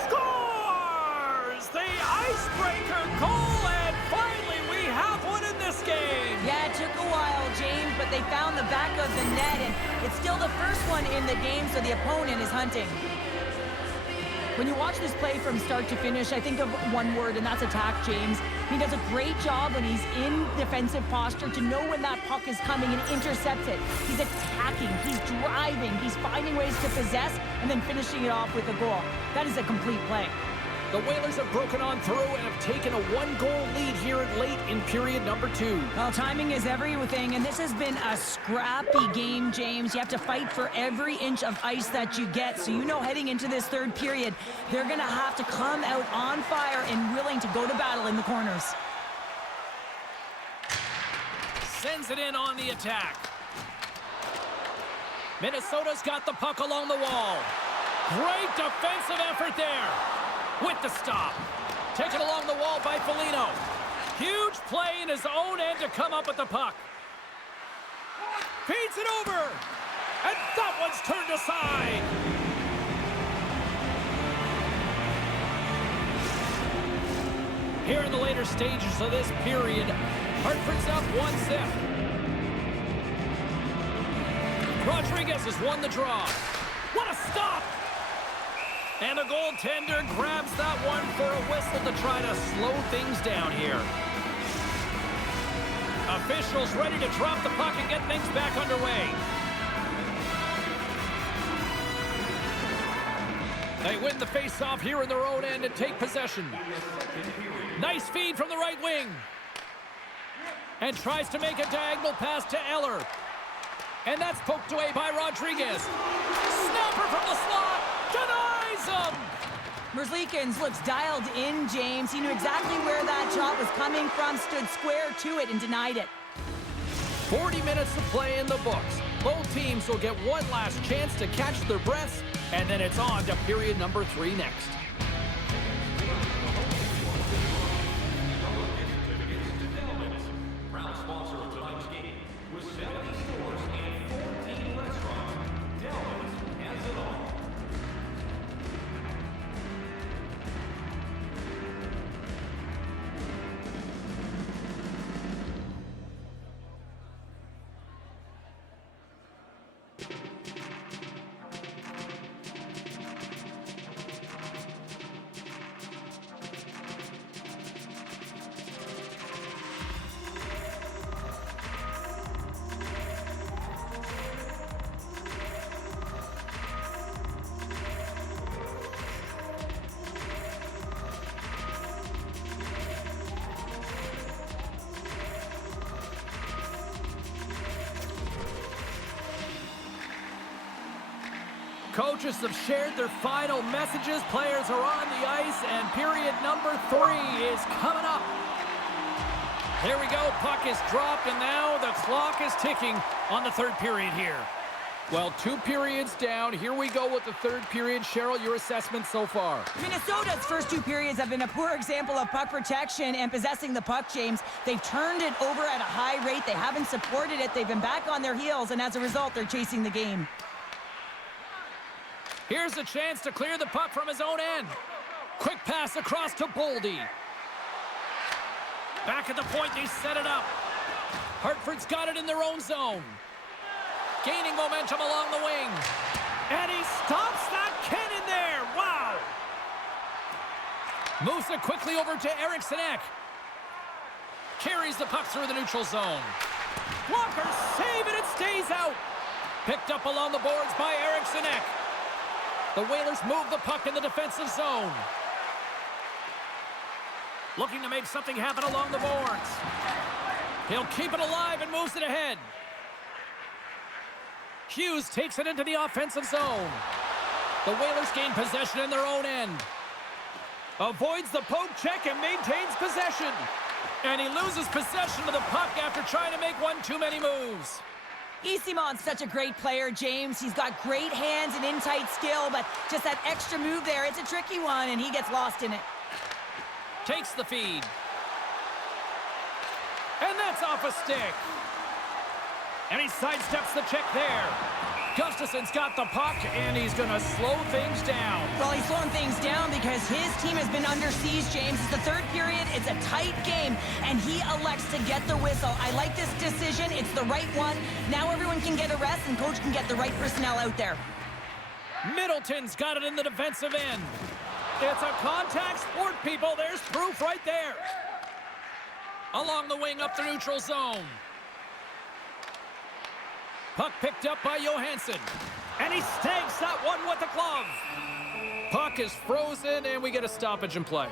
Scores! The icebreaker goal, and finally we have one in this game. Yeah, it took a while, James, but they found the back of the net, and it's still the first one in the game, so the opponent is hunting. When you watch this play from start to finish, I think of one word, and that's attack, James. He does a great job when he's in defensive posture to know when that puck is coming and intercepts it. He's attacking, he's driving, he's finding ways to possess, and then finishing it off with a goal. That is a complete play. The Whalers have broken on through and have taken a one-goal lead here late in period number 2. Well, timing is everything, and this has been a scrappy game, James. You have to fight for every inch of ice that you get, so you know heading into this third period, they're going to have to come out on fire and willing to go to battle in the corners. Sends it in on the attack. Minnesota's got the puck along the wall. Great defensive effort there. With the stop. Taken along the wall by Foligno. Huge play in his own end to come up with the puck. Feeds it over. And that one's turned aside. Here in the later stages of this period, Hartford's up 1-0. Rodriguez has won the draw. What a stop! And the goaltender grabs that one for a whistle to try to slow things down here. Officials ready to drop the puck and get things back underway. They win the face-off here in their own end and take possession. Nice feed from the right wing. And tries to make a diagonal pass to Eller. And that's poked away by Rodriguez. Snapper from the slot. Denies him! Merzlikins looks dialed in, James. He knew exactly where that shot was coming from, stood square to it, and denied it. 40 minutes to play in the books. Both teams will get one last chance to catch their breaths, and then it's on to period number 3 next. Proud sponsor of tonight's game, with 70 stores and 14 restaurants, Delvin's has it all. Coaches have shared their final messages. Players are on the ice, and period number 3 is coming up. There we go. Puck is dropped, and now the clock is ticking on the third period here. Well, 2 periods down. Here we go with the third period. Cheryl, your assessment so far? Minnesota's first 2 periods have been a poor example of puck protection and possessing the puck, James. They've turned it over at a high rate. They haven't supported it. They've been back on their heels, and as a result, they're chasing the game. Here's a chance to clear the puck from his own end. Quick pass across to Boldy. Back at the point, they set it up. Hartford's got it in their own zone. Gaining momentum along the wing. And he stops that cannon there. Wow. Moves it quickly over to Eriksson Ek. Carries the puck through the neutral zone. Walker save it, it stays out. Picked up along the boards by Eriksson Ek. The Whalers move the puck in the defensive zone. Looking to make something happen along the boards. He'll keep it alive and moves it ahead. Hughes takes it into the offensive zone. The Whalers gain possession in their own end. Avoids the poke check and maintains possession. And he loses possession of the puck after trying to make one too many moves. Eastmon's such a great player, James. He's got great hands and in-tight skill, but just that extra move there, it's a tricky one, and he gets lost in it. Takes the feed. And that's off a stick. And he sidesteps the check there. Gustafsson's got the puck, and he's going to slow things down. Well, he's slowing things down because his team has been under siege, James. It's the third period. It's a tight game, and he elects to get the whistle. I like this decision. It's the right one. Now everyone can get a rest, and coach can get the right personnel out there. Middleton's got it in the defensive end. It's a contact sport, people. There's proof right there. Along the wing up the neutral zone. Puck picked up by Johansson. And he snags that one with the glove. Puck is frozen, and we get a stoppage in play.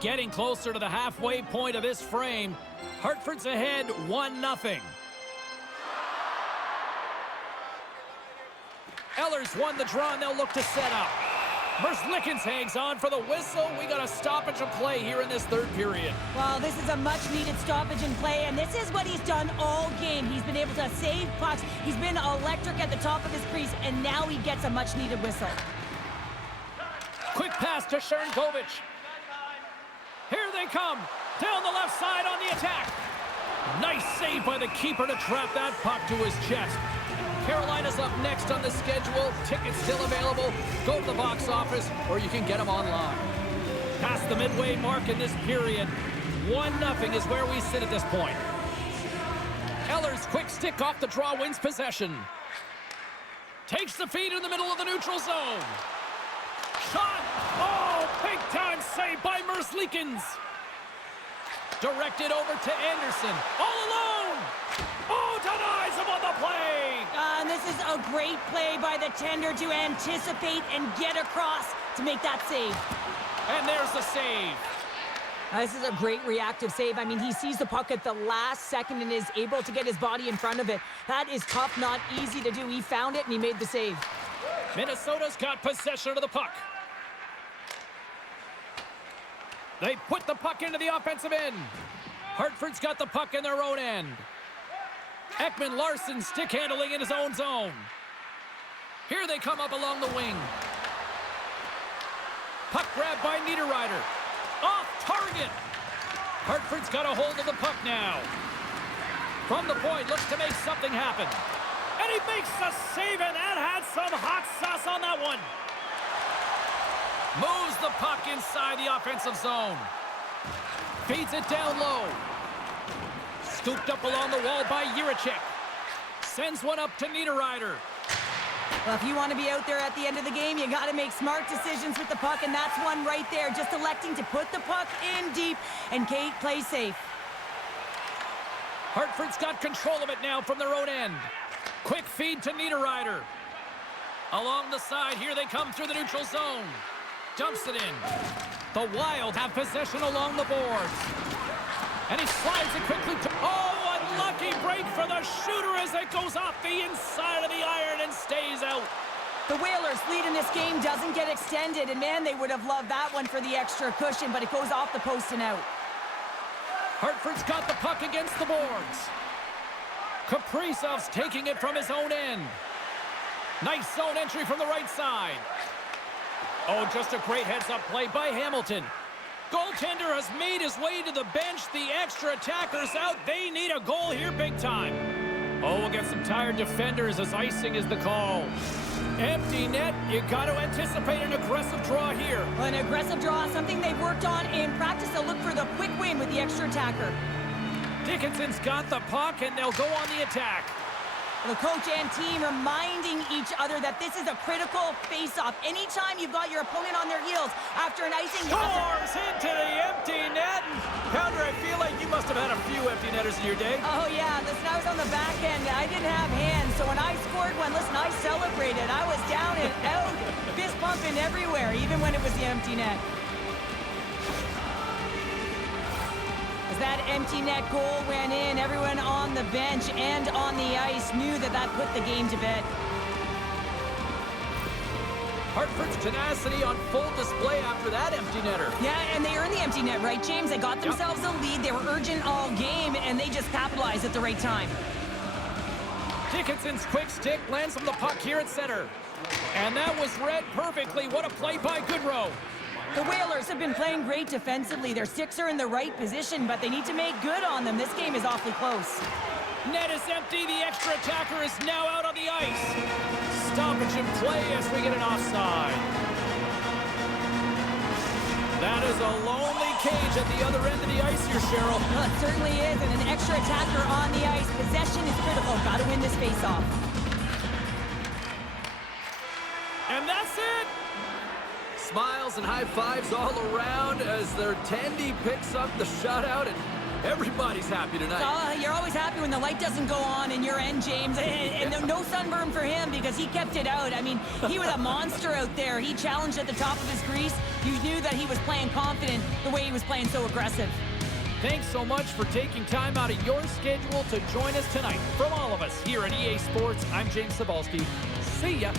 Getting closer to the halfway point of this frame. Hartford's ahead 1-0. Ehlers won the draw, and they'll look to set up. Merzlikins hangs on for the whistle. We got a stoppage of play here in this third period. Well, this is a much-needed stoppage in play, and this is what he's done all game. He's been able to save pucks. He's been electric at the top of his crease, and now he gets a much-needed whistle. Quick pass to Sharangovich. Here they come. Down the left side on the attack. Nice save by the keeper to trap that puck to his chest. Carolina's up next on the schedule. Tickets still available. Go to the box office, or you can get them online. Past the midway mark in this period, 1-0 is where we sit at this point. Ehlers' quick stick off the draw wins possession. Takes the feed in the middle of the neutral zone. Shot! Oh, big-time save by Merzlikins. Directed over to Anderson. All alone! Oh, denies him on the play! And this is a great play by the tender to anticipate and get across to make that save. And there's the save. This is a great reactive save. I mean, he sees the puck at the last second and is able to get his body in front of it. That is tough, not easy to do. He found it, and he made the save. Minnesota's got possession of the puck. They put the puck into the offensive end. Hartford's got the puck in their own end. Ekman-Larsson stick handling in his own zone. Here they come up along the wing. Puck grab by Niederreiter. Off target. Hartford's got a hold of the puck now. From the point, looks to make something happen. And he makes a save, and that had some hot sauce on that one. Moves the puck inside the offensive zone. Feeds it down low. Scooped up along the wall by Jiricek. Sends one up to Niederreiter. Well, if you want to be out there at the end of the game, you got to make smart decisions with the puck, and that's one right there. Just electing to put the puck in deep and play safe. Hartford's got control of it now from their own end. Quick feed to Niederreiter. Along the side, here they come through the neutral zone. Dumps it in. The Wild have possession along the boards. And he slides it quickly to... Oh, unlucky break for the shooter as it goes off the inside of the iron and stays out. The Whalers' lead in this game doesn't get extended, and man, they would have loved that one for the extra cushion, but it goes off the post and out. Hartford's got the puck against the boards. Kaprizov's taking it from his own end. Nice zone entry from the right side. Oh, just a great heads-up play by Hamilton. Goaltender has made his way to the bench. The extra attacker's out. They need a goal here big time. Oh, we'll get some tired defenders as icing is the call. Empty net. You got to anticipate an aggressive draw here. Well, an aggressive draw, something they've worked on in practice. They'll look for the quick win with the extra attacker. Dickinson's got the puck, and they'll go on the attack. The coach and team reminding each other that this is a critical face-off. Anytime you've got your opponent on their heels after an icing... Scores into the empty net. Pounder, I feel like you must have had a few empty netters in your day. Oh, yeah. The the back end. I didn't have hands, so when I scored one, listen, I celebrated. I was down and out, fist pumping everywhere, even when it was the empty net. As that empty net goal went in, everyone on the bench and on the ice knew that that put the game to bed. Hartford's tenacity on full display after that empty netter. Yeah, and they earned the empty net, right, James? They got themselves a lead. They were urgent all game, and they just capitalized at the right time. Dickinson's quick stick lands from the puck here at center. And that was read perfectly. What a play by Goodrow. The Whalers have been playing great defensively. Their sticks are in the right position, but they need to make good on them. This game is awfully close. Net is empty. The extra attacker is now out on the ice. Stoppage in play as we get an offside. That is a lonely cage at the other end of the ice here, Cheryl. Well, it certainly is, and an extra attacker on the ice. Possession is critical. Got to win this face-off. And that's it. Smiles and high fives all around as their Tandy picks up the shutout, and everybody's happy tonight. You're always happy when the light doesn't go on in your end, James. And no sunburn for him because he kept it out. I mean, he was a monster out there. He challenged at the top of his crease. You knew that he was playing confident the way he was playing so aggressive. Thanks so much for taking time out of your schedule to join us tonight. From all of us here at EA Sports, I'm James Cebulski. See ya.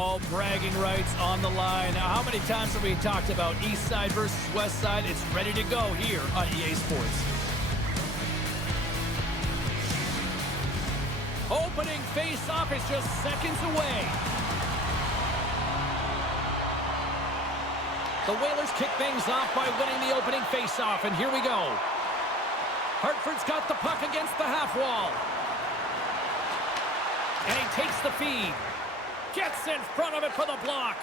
All bragging rights on the line. Now, how many times have we talked about East Side versus West Side? It's ready to go here on EA Sports. Opening face-off is just seconds away. The Whalers kick things off by winning the opening face-off, and here we go. Hartford's got the puck against the half wall. And he takes the feed. Gets in front of it for the block.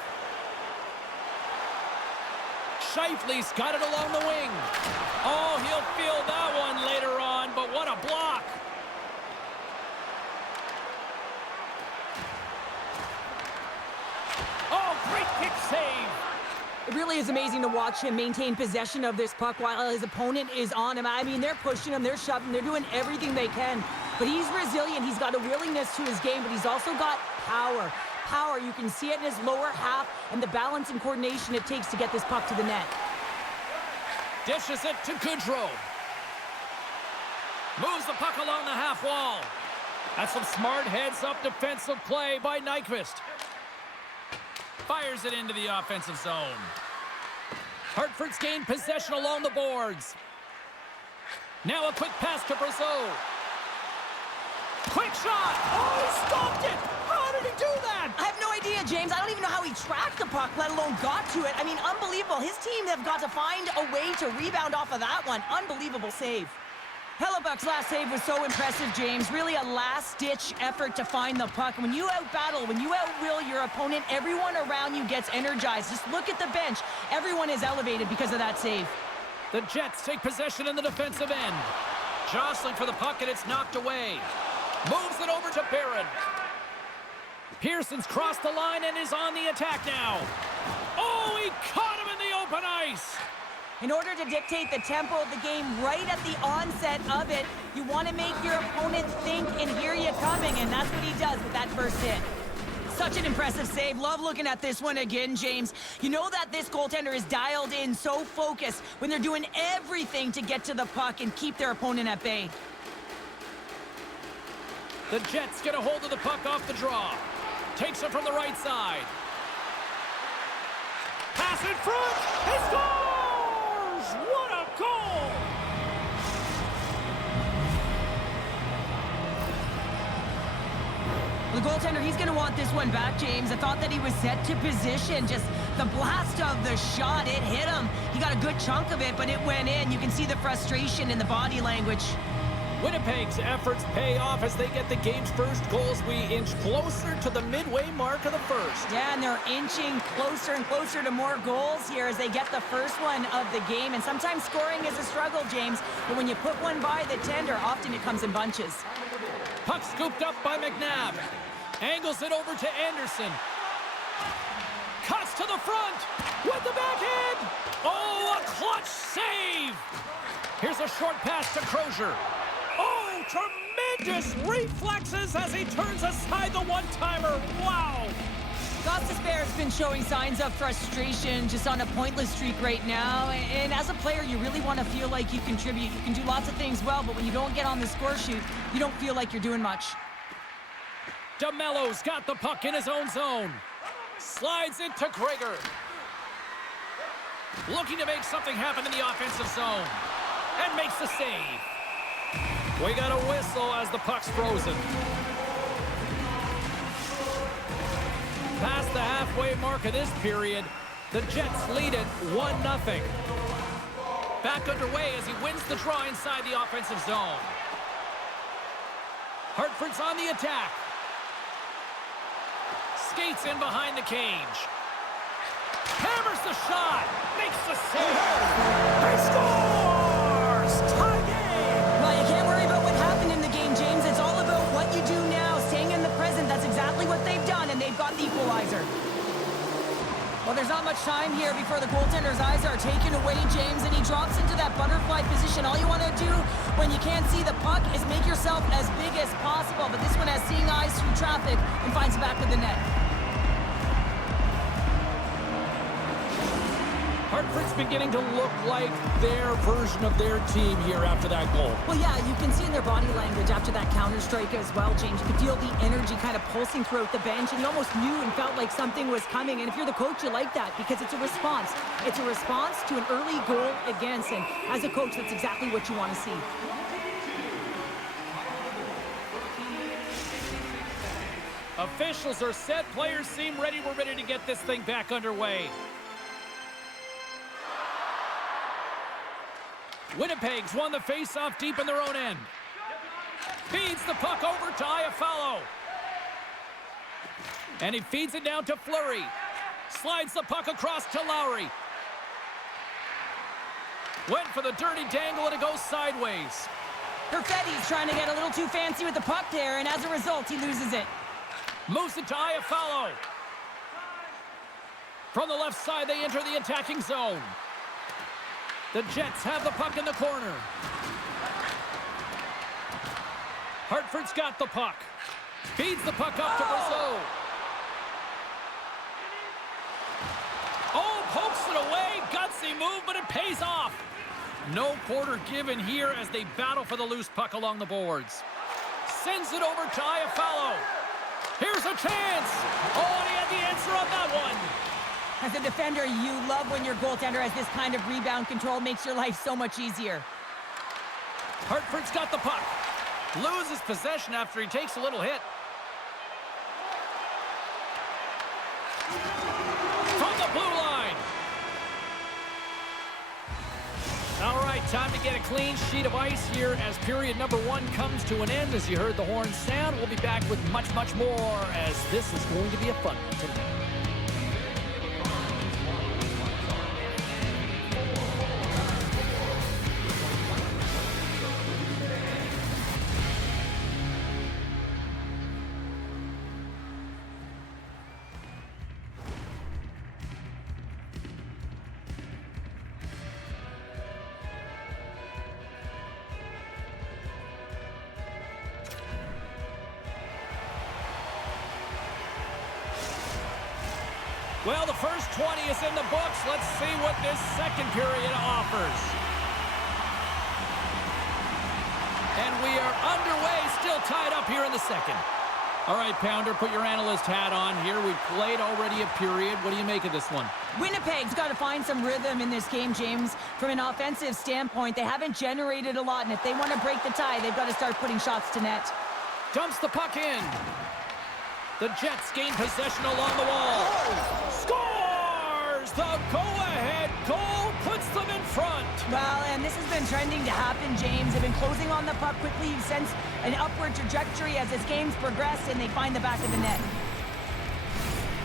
Scheifele's got it along the wing. Oh, he'll feel that one later on, but what a block. Oh, great kick save. It really is amazing to watch him maintain possession of this puck while his opponent is on him. I mean, they're pushing him, they're shoving, they're doing everything they can. But he's resilient, he's got a willingness to his game, but he's also got power. Power, you can see it in his lower half and the balance and coordination it takes to get this puck to the net. Dishes it to Goodrow. Moves the puck along the half wall. That's some smart heads-up defensive play by Nyquist. Fires it into the offensive zone. Hartford's gained possession along the boards. Now a quick pass to Brazeau. Quick shot! Oh, he stopped it! How did he do that? I have no idea, James. I don't even know how he tracked the puck, let alone got to it. I mean, unbelievable. His team have got to find a way to rebound off of that one. Unbelievable save. Hellebuck's last save was so impressive, James. Really a last-ditch effort to find the puck. When you out-battle, when you out-will your opponent, everyone around you gets energized. Just look at the bench. Everyone is elevated because of that save. The Jets take possession in the defensive end. Jostling for the puck, and it's knocked away. Moves it over to Barron. Pearson's crossed the line and is on the attack now. Oh, he caught him in the open ice. In order to dictate the tempo of the game right at the onset of it, you want to make your opponent think and hear you coming, and that's what he does with that first hit. Such an impressive save. Love looking at this one again, James. You know that this goaltender is dialed in, so focused when they're doing everything to get to the puck and keep their opponent at bay. The Jets get a hold of the puck off the draw. Takes it from the right side. Pass in front. He scores! What a goal! The goaltender, he's going to want this one back, James. I thought that he was set to position. Just the blast of the shot, it hit him. He got a good chunk of it, but it went in. You can see the frustration in the body language. Winnipeg's efforts pay off as they get the game's first goals. We inch closer to the midway mark of the first. Yeah, and they're inching closer and closer to more goals here as they get the first one of the game. And sometimes scoring is a struggle, James. But when you put one by the tender, often it comes in bunches. Puck scooped up by McNabb. Angles it over to Anderson. Cuts to the front with the backhand. Oh, a clutch save. Here's a short pass to Crozier. Oh, tremendous reflexes as he turns aside the one-timer. Wow. Gostisbehere's been showing signs of frustration, just on a pointless streak right now. And as a player, you really want to feel like you contribute. You can do lots of things well, but when you don't get on the score sheet, you don't feel like you're doing much. DeMello's got the puck in his own zone. Slides it to Gregor. Looking to make something happen in the offensive zone. And makes the save. We got a whistle as the puck's frozen. Past the halfway mark of this period, the Jets lead it 1-0. Back underway as he wins the draw inside the offensive zone. Hartford's on the attack. Skates in behind the cage. Hammers the shot. Makes the save. They scores! Tie game! Well, you can't worry about what happened in the game, James. It's all about what you do now, staying in the present. That's exactly what they've done, and they've got the equalizer. Well, there's not much time here before the goaltender's eyes are taken away, James, and he drops into that butterfly position. All you want to do when you can't see the puck is make yourself as big as possible, but this one has seeing eyes through traffic and finds the back of the net. Hartford's beginning to look like their version of their team here after that goal. Well, yeah, you can see in their body language after that counter-strike as well, James. You could feel the energy kind of pulsing throughout the bench, and you almost knew and felt like something was coming. And if you're the coach, you like that because it's a response. It's a response to an early goal against, and as a coach, that's exactly what you want to see. Officials are set. Players seem ready. We're ready to get this thing back underway. Winnipeg's won the face-off deep in their own end. Feeds the puck over to Iafallo. And he feeds it down to Fleury. Slides the puck across to Lowry. Went for the dirty dangle and it goes sideways. Perfetti's trying to get a little too fancy with the puck there, and as a result, he loses it. Moves it to Iafallo. From the left side, they enter the attacking zone. The Jets have the puck in the corner. Hartford's got the puck. Feeds the puck up to Brazeau. Oh, pokes it away. Gutsy move, but it pays off. No quarter given here as they battle for the loose puck along the boards. Sends it over to Iafallo. Here's a chance. Oh, and he had the answer on that one. As a defender, you love when your goaltender has this kind of rebound control. Makes your life so much easier. Hartford's got the puck. Loses possession after he takes a little hit. From the blue line. All right, time to get a clean sheet of ice here as period number 1 comes to an end. As you heard the horn sound, we'll be back with much, much more as this is going to be a fun one tonight. Well, the first 20 is in the books. Let's see what this second period offers. And we are underway, still tied up here in the second. All right, Pounder, put your analyst hat on here. We've played already a period. What do you make of this one? Winnipeg's got to find some rhythm in this game, James. From an offensive standpoint, they haven't generated a lot, and if they want to break the tie, they've got to start putting shots to net. Dumps the puck in. The Jets gain possession along the wall. Scores! The go-ahead goal puts them in front. Well, and this has been trending to happen, James. They've been closing on the puck quickly. You sense an upward trajectory as this game's progressed, and they find the back of the net.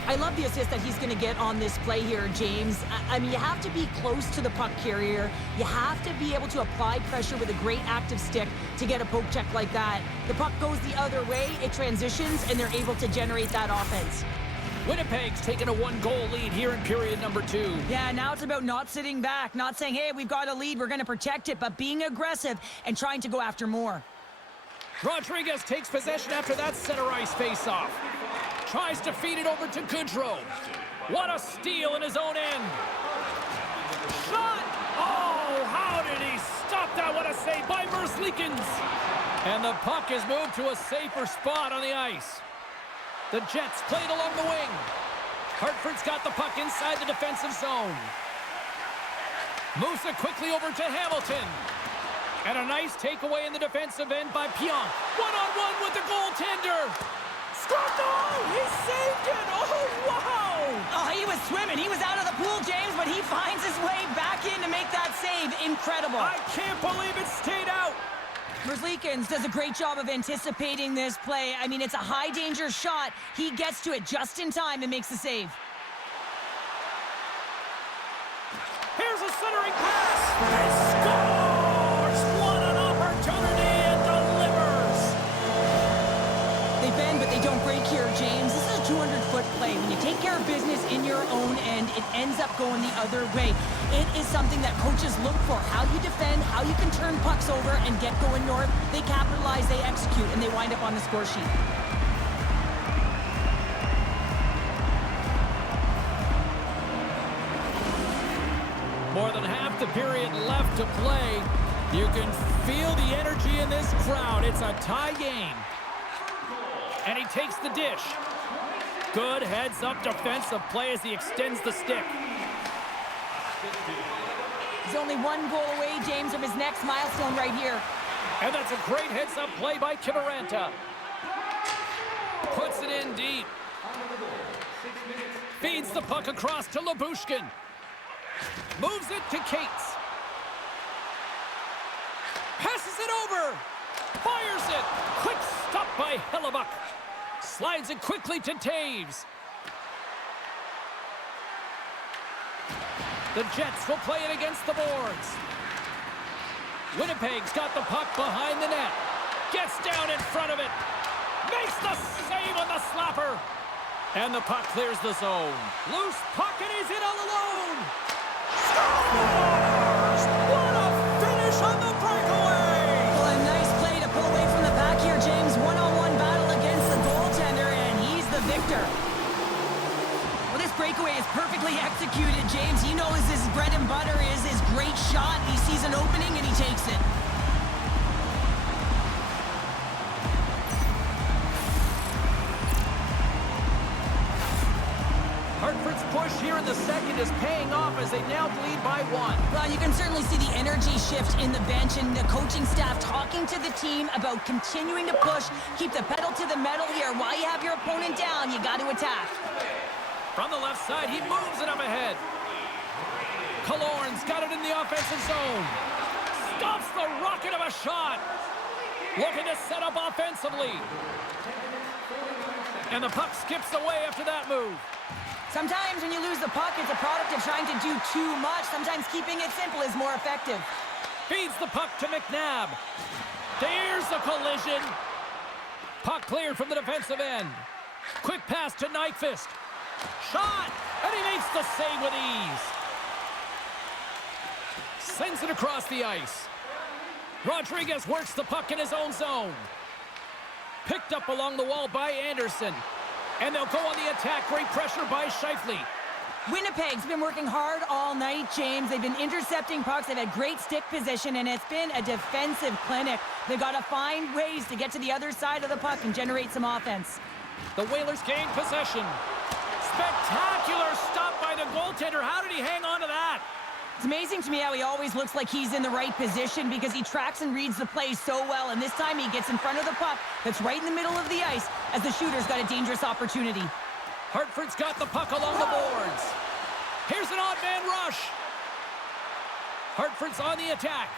I love the assist that he's going to get on this play here, James. I mean, you have to be close to the puck carrier. You have to be able to apply pressure with a great active stick to get a poke check like that. The puck goes the other way, it transitions, and they're able to generate that offense. Winnipeg's taken a 1-goal lead here in period number 2. Yeah, now it's about not sitting back, not saying, hey, we've got a lead, we're going to protect it, but being aggressive and trying to go after more. Rodriguez takes possession after that center ice face-off. Tries to feed it over to Goodrow. What a steal in his own end. Shot! Oh, how did he stop that? What a save by Merzlikins. And the puck is moved to a safer spot on the ice. The Jets played along the wing. Hartford's got the puck inside the defensive zone. Moves it quickly over to Hamilton. And a nice takeaway in the defensive end by Pionk. One-on-one with the goaltender. Oh, he saved it! Oh, wow! Oh, he was swimming. He was out of the pool, James, but he finds his way back in to make that save. Incredible. I can't believe it stayed out. Merzlikins does a great job of anticipating this play. I mean, it's a high-danger shot. He gets to it just in time and makes the save. Here's a centering pass. He scores! What an opportunity and delivers. They bend, but they don't break here, James. This is a 200-foot play. When you take care of business in your own end, it ends up going the other way. It is something that coaches look for. How you defend, how you can turn pucks over and get going north. They capitalize, they execute, and they wind up on the score sheet. More than half the period left to play. You can feel the energy in this crowd. It's a tie game. And he takes the dish. Good heads-up defensive play as he extends the stick. He's only one goal away, James, from his next milestone right here. And that's a great heads-up play by Kivaranta. Puts it in deep. Feeds the puck across to Lyubushkin. Moves it to Cates. Passes it over. Fires it. Quick stop by Hellebuyck. Slides it quickly to Taves. The Jets will play it against the boards. Winnipeg's got the puck behind the net. Gets down in front of it. Makes the save on the slapper. And the puck clears the zone. Loose puck and he's in all alone. Scores! What a finish on the breakaway! Well, a nice play to pull away from the back here, James. One-on-one battle against the goaltender, and he's the victor. Well, this breakaway is perfectly executed, James. He knows his bread and butter is his great shot. He sees an opening, and he takes it. Hartford's push here in the second is paying off as they now lead by 1. Well, you can certainly see the energy shift in the bench and the coaching staff talking to the team about continuing to push, keep the pedal to the metal here. While you have your opponent down, you got to attack. From the left side, he moves it up ahead. Killorn's got it in the offensive zone. Stops the rocket of a shot. Looking to set up offensively. And the puck skips away after that move. Sometimes when you lose the puck, it's a product of trying to do too much. Sometimes keeping it simple is more effective. Feeds the puck to McNabb. There's the collision. Puck cleared from the defensive end. Quick pass to Nyquist. Shot! And he makes the save with ease. Sends it across the ice. Rodriguez works the puck in his own zone. Picked up along the wall by Anderson. And they'll go on the attack. Great pressure by Scheifele. Winnipeg's been working hard all night, James. They've been intercepting pucks. They've had great stick position, and it's been a defensive clinic. They've got to find ways to get to the other side of the puck and generate some offense. The Whalers gain possession. Spectacular stop by the goaltender. How did he hang on to that? It's amazing to me how he always looks like he's in the right position because he tracks and reads the play so well, and this time he gets in front of the puck that's right in the middle of the ice as the shooter's got a dangerous opportunity. Hartford's got the puck along the boards. Here's an odd man rush. Hartford's on the attack.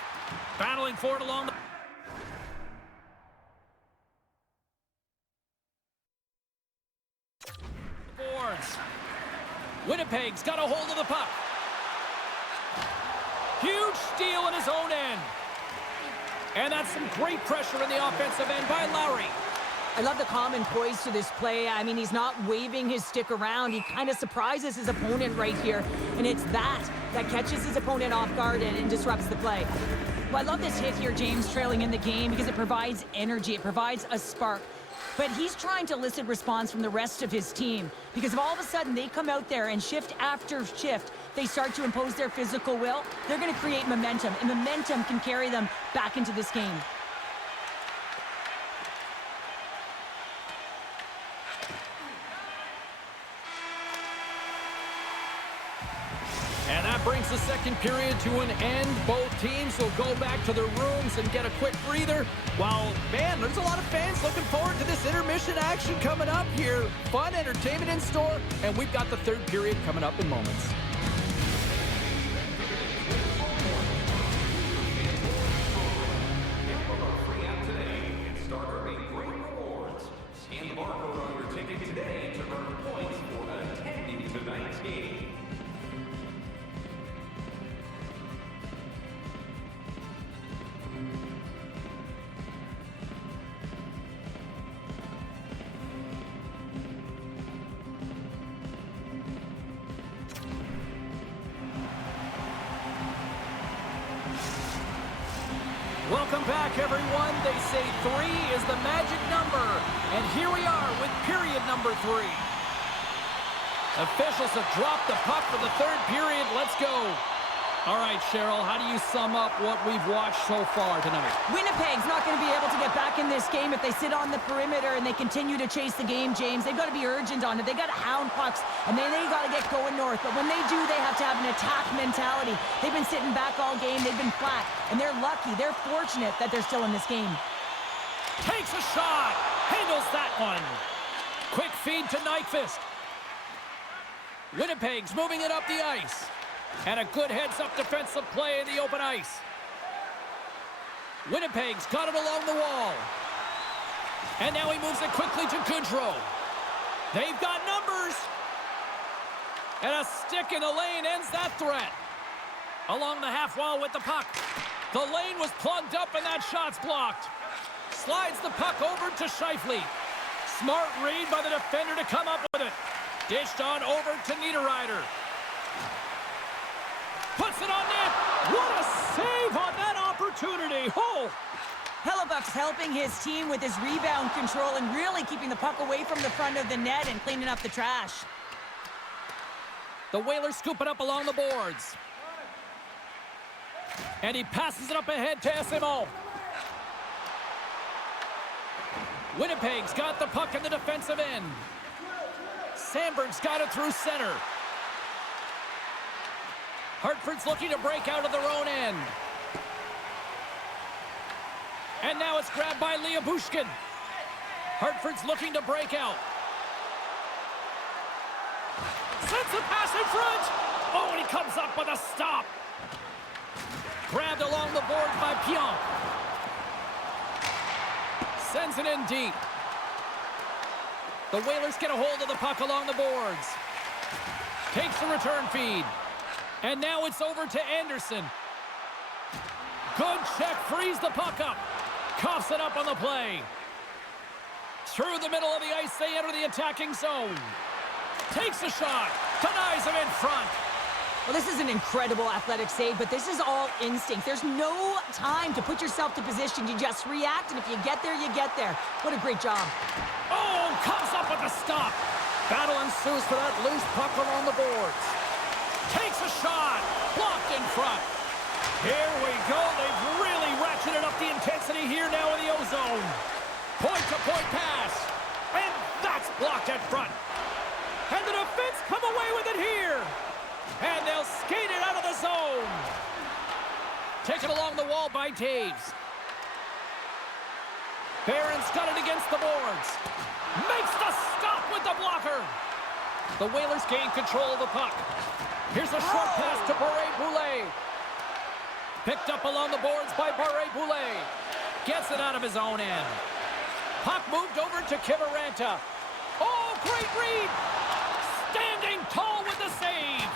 Battling for it along the boards. Winnipeg's got a hold of the puck. Huge steal in his own end. And that's some great pressure in the offensive end by Lowry. I love the calm and poise to this play. I mean, he's not waving his stick around. He kind of surprises his opponent right here. And it's that catches his opponent off guard and disrupts the play. Well, I love this hit here, James, trailing in the game because it provides energy. It provides a spark. But he's trying to elicit response from the rest of his team because if all of a sudden they come out there and shift after shift, they start to impose their physical will, they're going to create momentum, and momentum can carry them back into this game. And that brings the second period to an end. Both teams will go back to their rooms and get a quick breather. While, man, there's a lot of fans looking forward to this intermission action coming up here. Fun entertainment in store, and we've got the third period coming up in moments. Welcome back, everyone. They say 3 is the magic number. And here we are with period number 3. Officials have dropped the puck for the third period. Let's go. All right, Cheryl, how do you sum up what we've watched so far tonight? Winnipeg's not going to be able to get back in this game if they sit on the perimeter and they continue to chase the game, James. They've got to be urgent on it. They've got to hound pucks, and then they got to get going north. But when they do, they have to have an attack mentality. They've been sitting back all game. They've been flat, and they're lucky. They're fortunate that they're still in this game. Takes a shot. Handles that one. Quick feed to Nyquist. Winnipeg's moving it up the ice. And a good heads-up defensive play in the open ice. Winnipeg's got it along the wall. And now he moves it quickly to Goodrow. They've got numbers. And a stick in the lane ends that threat. Along the half wall with the puck. The lane was plugged up and that shot's blocked. Slides the puck over to Scheifele. Smart read by the defender to come up with it. Dished on over to Niederreiter. Puts it on net. What a save on that opportunity. Oh! Hellebuck's helping his team with his rebound control and really keeping the puck away from the front of the net and cleaning up the trash. The Whalers scoop it up along the boards. And he passes it up ahead to Esimon. Winnipeg's got the puck in the defensive end. Sandberg's got it through center. Hartford's looking to break out of their own end. And now it's grabbed by Bushkin. Hartford's looking to break out. Sends a pass in front. Oh, and he comes up with a stop. Grabbed along the boards by Pion. Sends it in deep. The Whalers get a hold of the puck along the boards. Takes the return feed. And now it's over to Anderson. Good check, frees the puck up. Coughs it up on the play. Through the middle of the ice, they enter the attacking zone. Takes a shot. Denies him in front. Well, this is an incredible athletic save, but this is all instinct. There's no time to put yourself to position. You just react, and if you get there, you get there. What a great job. Oh, comes up with a stop. Battle ensues for that loose puck along the boards. Takes a shot. Blocked in front. Here we go. They've really ratcheted up the intensity here now in the O-zone. Point-to-point pass. And that's blocked in front. And the defense come away with it here. And they'll skate it out of the zone. Taken along the wall by Taves. Barron's got it against the boards. Makes the stop with the blocker. The Whalers gain control of the puck. Here's a short pass to Barré-Boulet. Picked up along the boards by Barré-Boulet. Gets it out of his own end. Puck moved over to Kiviranta. Oh, great read. Standing tall with the save.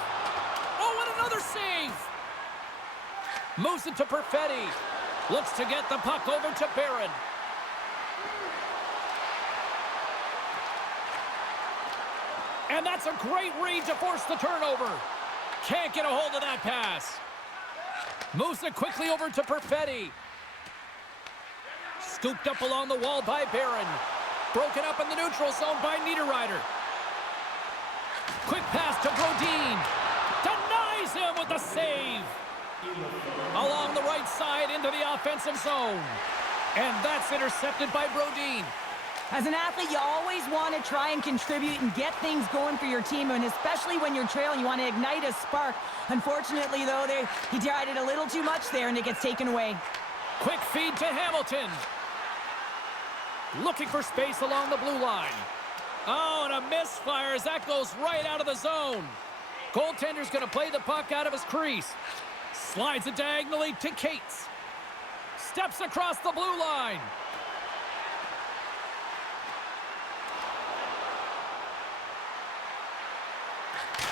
Oh, and another save. Moves it to Perfetti. Looks to get the puck over to Barron. And that's a great read to force the turnover. Can't get a hold of that pass. Moves it quickly over to Perfetti. Scooped up along the wall by Barron. Broken up in the neutral zone by Niederreiter. Quick pass to Brodin. Denies him with the save. Along the right side into the offensive zone. And that's intercepted by Brodin. As an athlete, you always want to try and contribute and get things going for your team, and especially when you're trailing, you want to ignite a spark. Unfortunately, though, he tried it a little too much there, and it gets taken away. Quick feed to Hamilton. Looking for space along the blue line. Oh, and a misfire as that goes right out of the zone. Goaltender's going to play the puck out of his crease. Slides it diagonally to Cates. Steps across the blue line.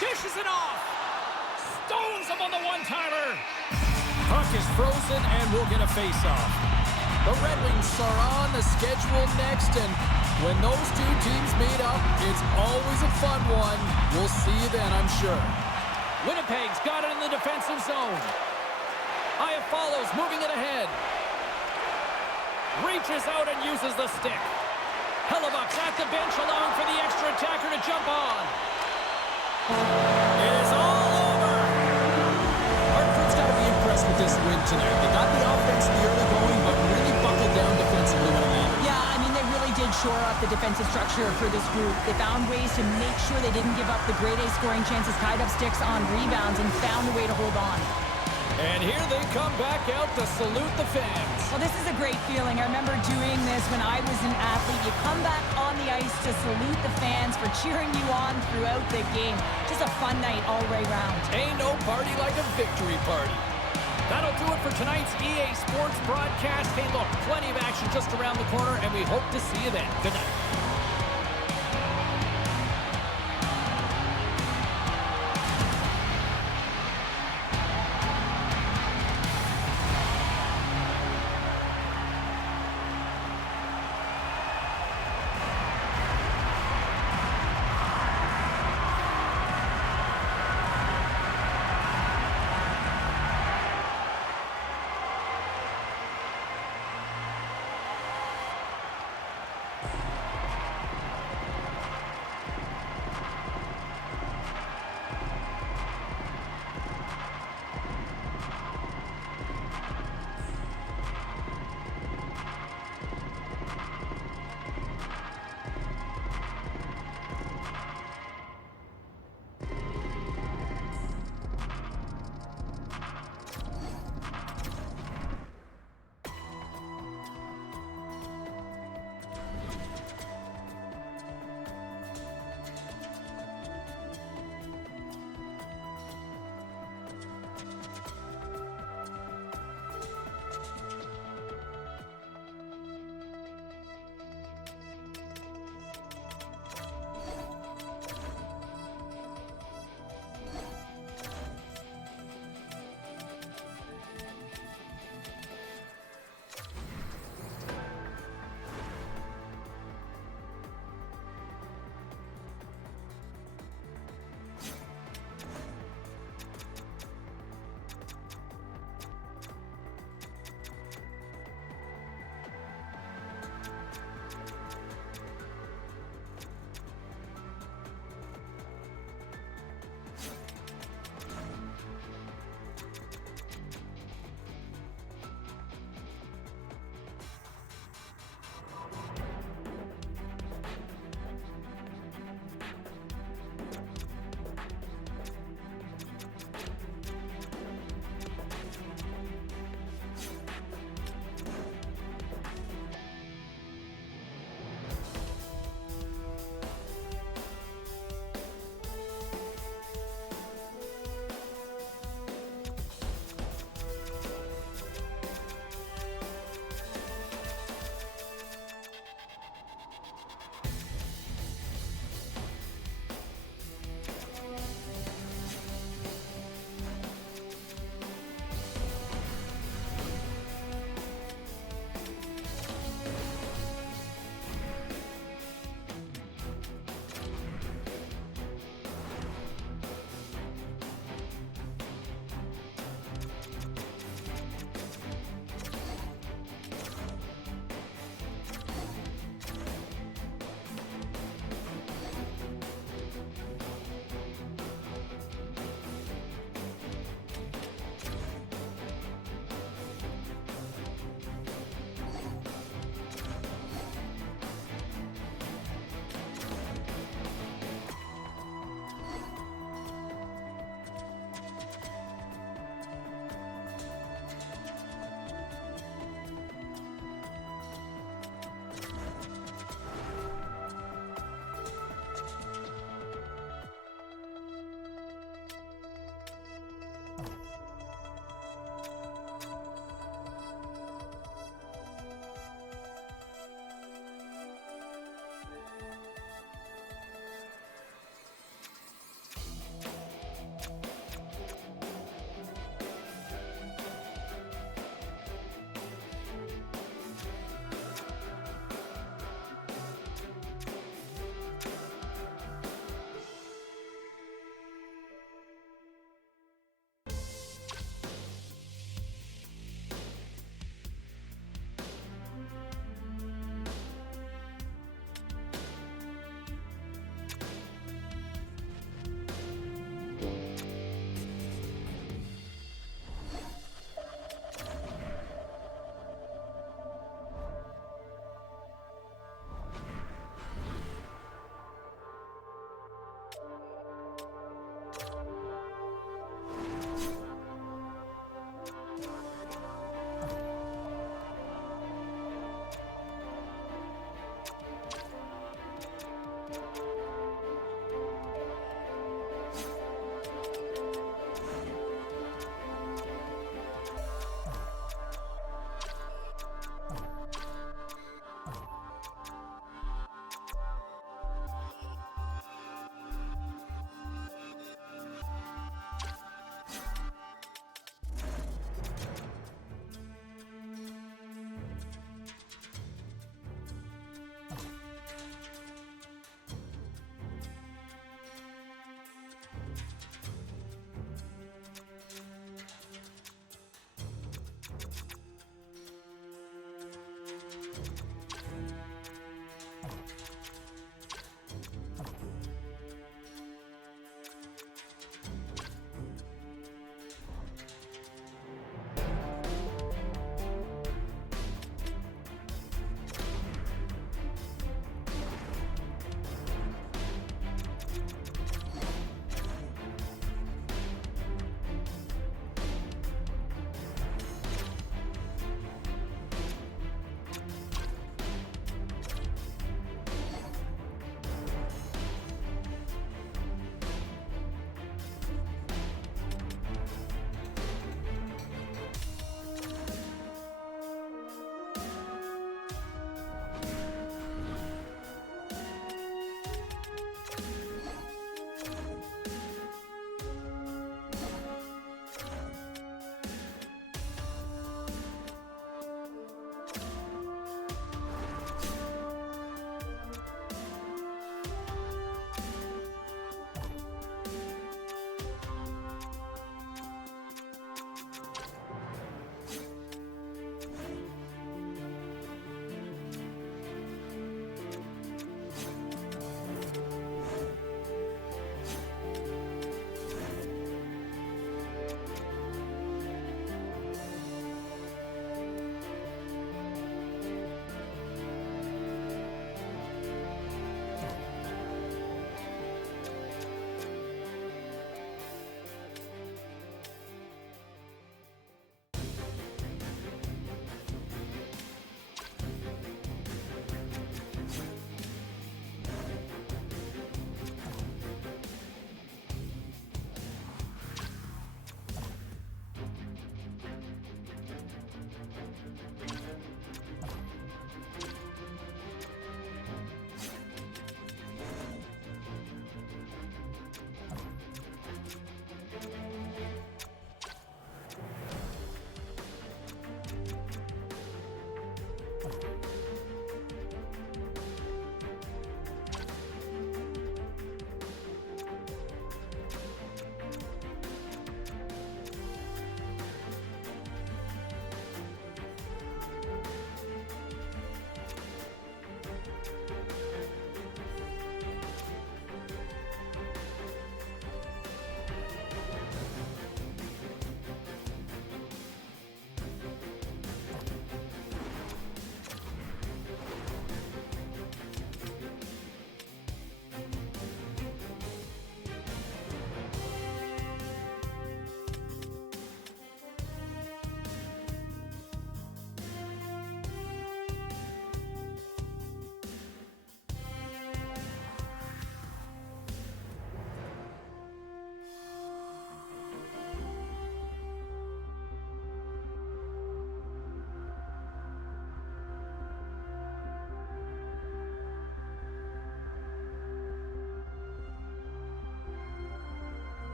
Dishes it off. Stones him on the one-timer. Puck is frozen and we'll get a face-off. The Red Wings are on the schedule next, and when those two teams meet up, it's always a fun one. We'll see you then, I'm sure. Winnipeg's got it in the defensive zone. Aya follows, moving it ahead. Reaches out and uses the stick. Hellebuck's at the bench, allowing for the extra attacker to jump on. It is all over. Hartford's this win tonight. They got the offense in the early going, but really buckled down defensively when it mattered. Yeah, I mean, they really did shore up the defensive structure for this group. They found ways to make sure they didn't give up the grade A scoring chances, tied up sticks on rebounds, and found a way to hold on. And here they come back out to salute the fans. Well, this is a great feeling. I remember doing this when I was an athlete. You come back on the ice to salute the fans for cheering you on throughout the game. Just a fun night all the way round. Ain't no party like a victory party. That'll do it for tonight's EA Sports broadcast. Hey, look, plenty of action just around the corner, and we hope to see you then. Good night.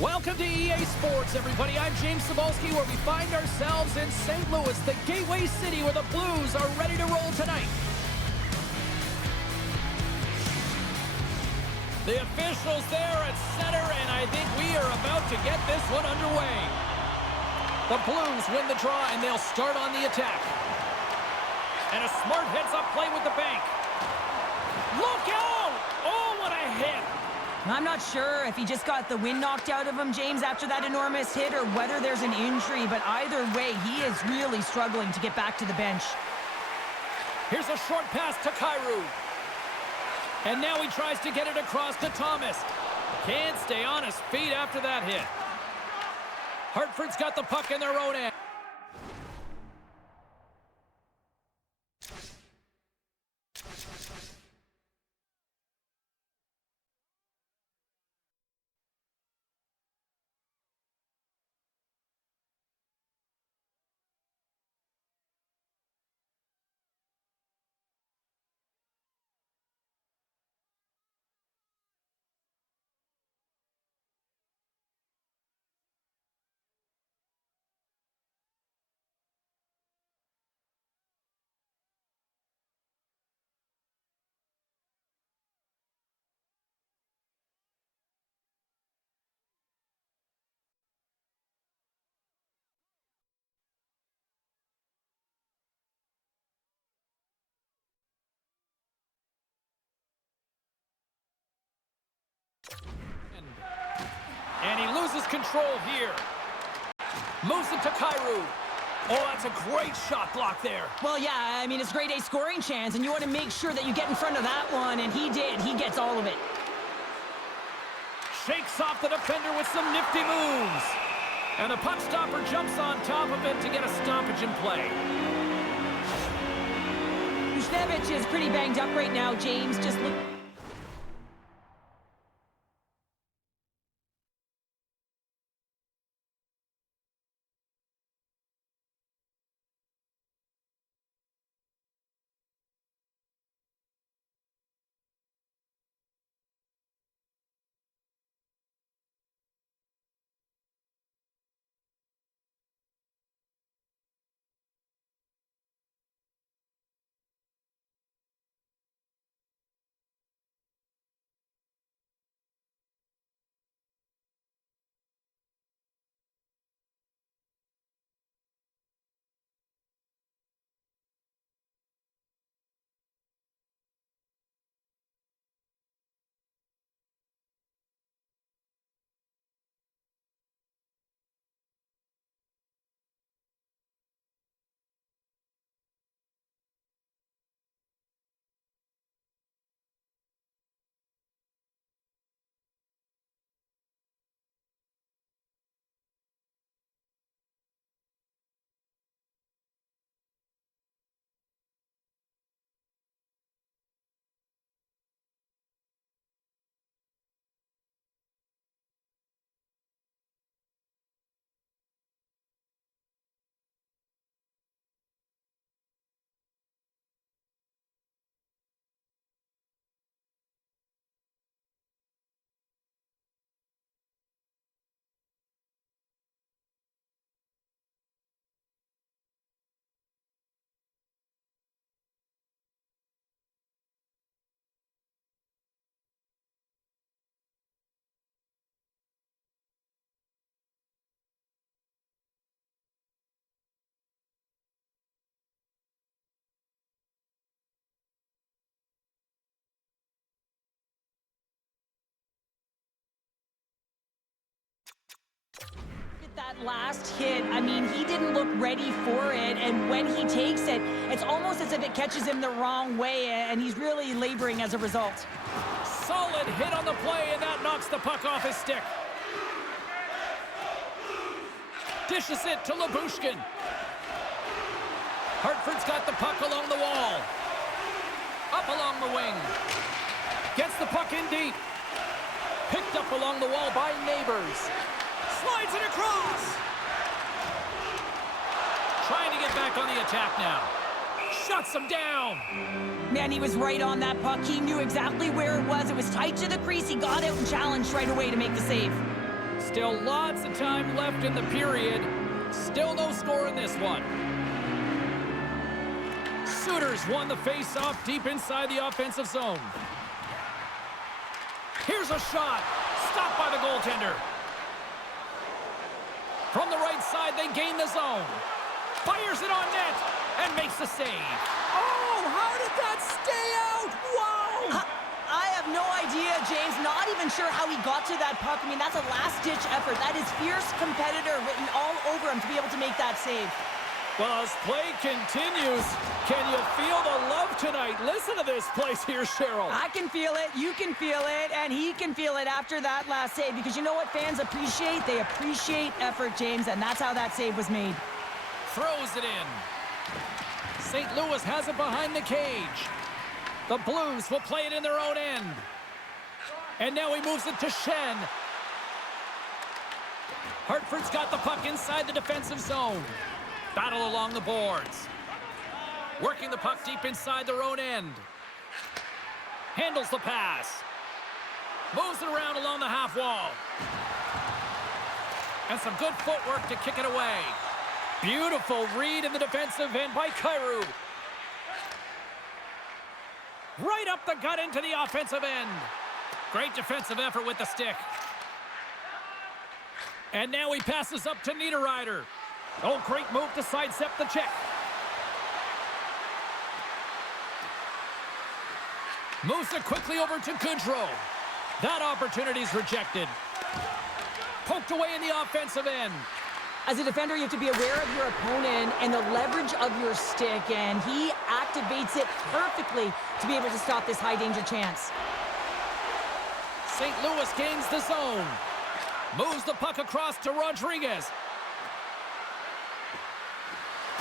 Welcome to EA Sports, everybody. I'm James Cebulski, where we find ourselves in St. Louis, the gateway city where the Blues are ready to roll tonight. The officials there at center, and I think we are about to get this one underway. The Blues win the draw, and they'll start on the attack. And a smart heads-up play with the bank. Look out! Oh, what a hit! I'm not sure if he just got the wind knocked out of him, James, after that enormous hit, or whether there's an injury, but either way, he is really struggling to get back to the bench. Here's a short pass to Kyrou. And now he tries to get it across to Thomas. Can't stay on his feet after that hit. Hartford's got the puck in their own end. And he loses control here. Moves it to Kyrou. Oh, that's a great shot block there. Well, yeah, I mean, it's grade A scoring chance, and you want to make sure that you get in front of that one, and he did. He gets all of it. Shakes off the defender with some nifty moves. And the puck stopper jumps on top of it to get a stoppage in play. Buchnevich is pretty banged up right now, James. Just look... That last hit, I mean, he didn't look ready for it, and when he takes it, it's almost as if it catches him the wrong way, and he's really laboring as a result. Solid hit on the play, and that knocks the puck off his stick. Dishes it to Labushkin. Hartford's got the puck along the wall. Up along the wing. Gets the puck in deep. Picked up along the wall by Neighbors. Slides it across. Trying to get back on the attack now. Shuts him down. Man, he was right on that puck. He knew exactly where it was. It was tight to the crease. He got out and challenged right away to make the save. Still lots of time left in the period. Still no score in this one. Sooners won the face-off deep inside the offensive zone. Here's a shot. Stopped by the goaltender. From the right side, they gain the zone. Fires it on net and makes the save. Oh, how did that stay out? Wow! I have no idea, James. Not even sure how he got to that puck. I mean, that's a last-ditch effort. That is fierce competitor written all over him to be able to make that save. Well, as play continues, can you feel the love tonight? Listen to this place here, Cheryl. I can feel it, you can feel it, and he can feel it after that last save. Because you know what fans appreciate? They appreciate effort, James, and that's how that save was made. Throws it in. St. Louis has it behind the cage. The Blues will play it in their own end. And now he moves it to Shen. Hartford's got the puck inside the defensive zone. Battle along the boards. Working the puck deep inside their own end. Handles the pass. Moves it around along the half wall. And some good footwork to kick it away. Beautiful read in the defensive end by Kyrou. Right up the gut into the offensive end. Great defensive effort with the stick. And now he passes up to Niederreiter. Oh, great move to sidestep the check. Moves it quickly over to Goodrow. That opportunity's rejected. Poked away in the offensive end. As a defender, you have to be aware of your opponent and the leverage of your stick, and he activates it perfectly to be able to stop this high-danger chance. St. Louis gains the zone. Moves the puck across to Rodriguez.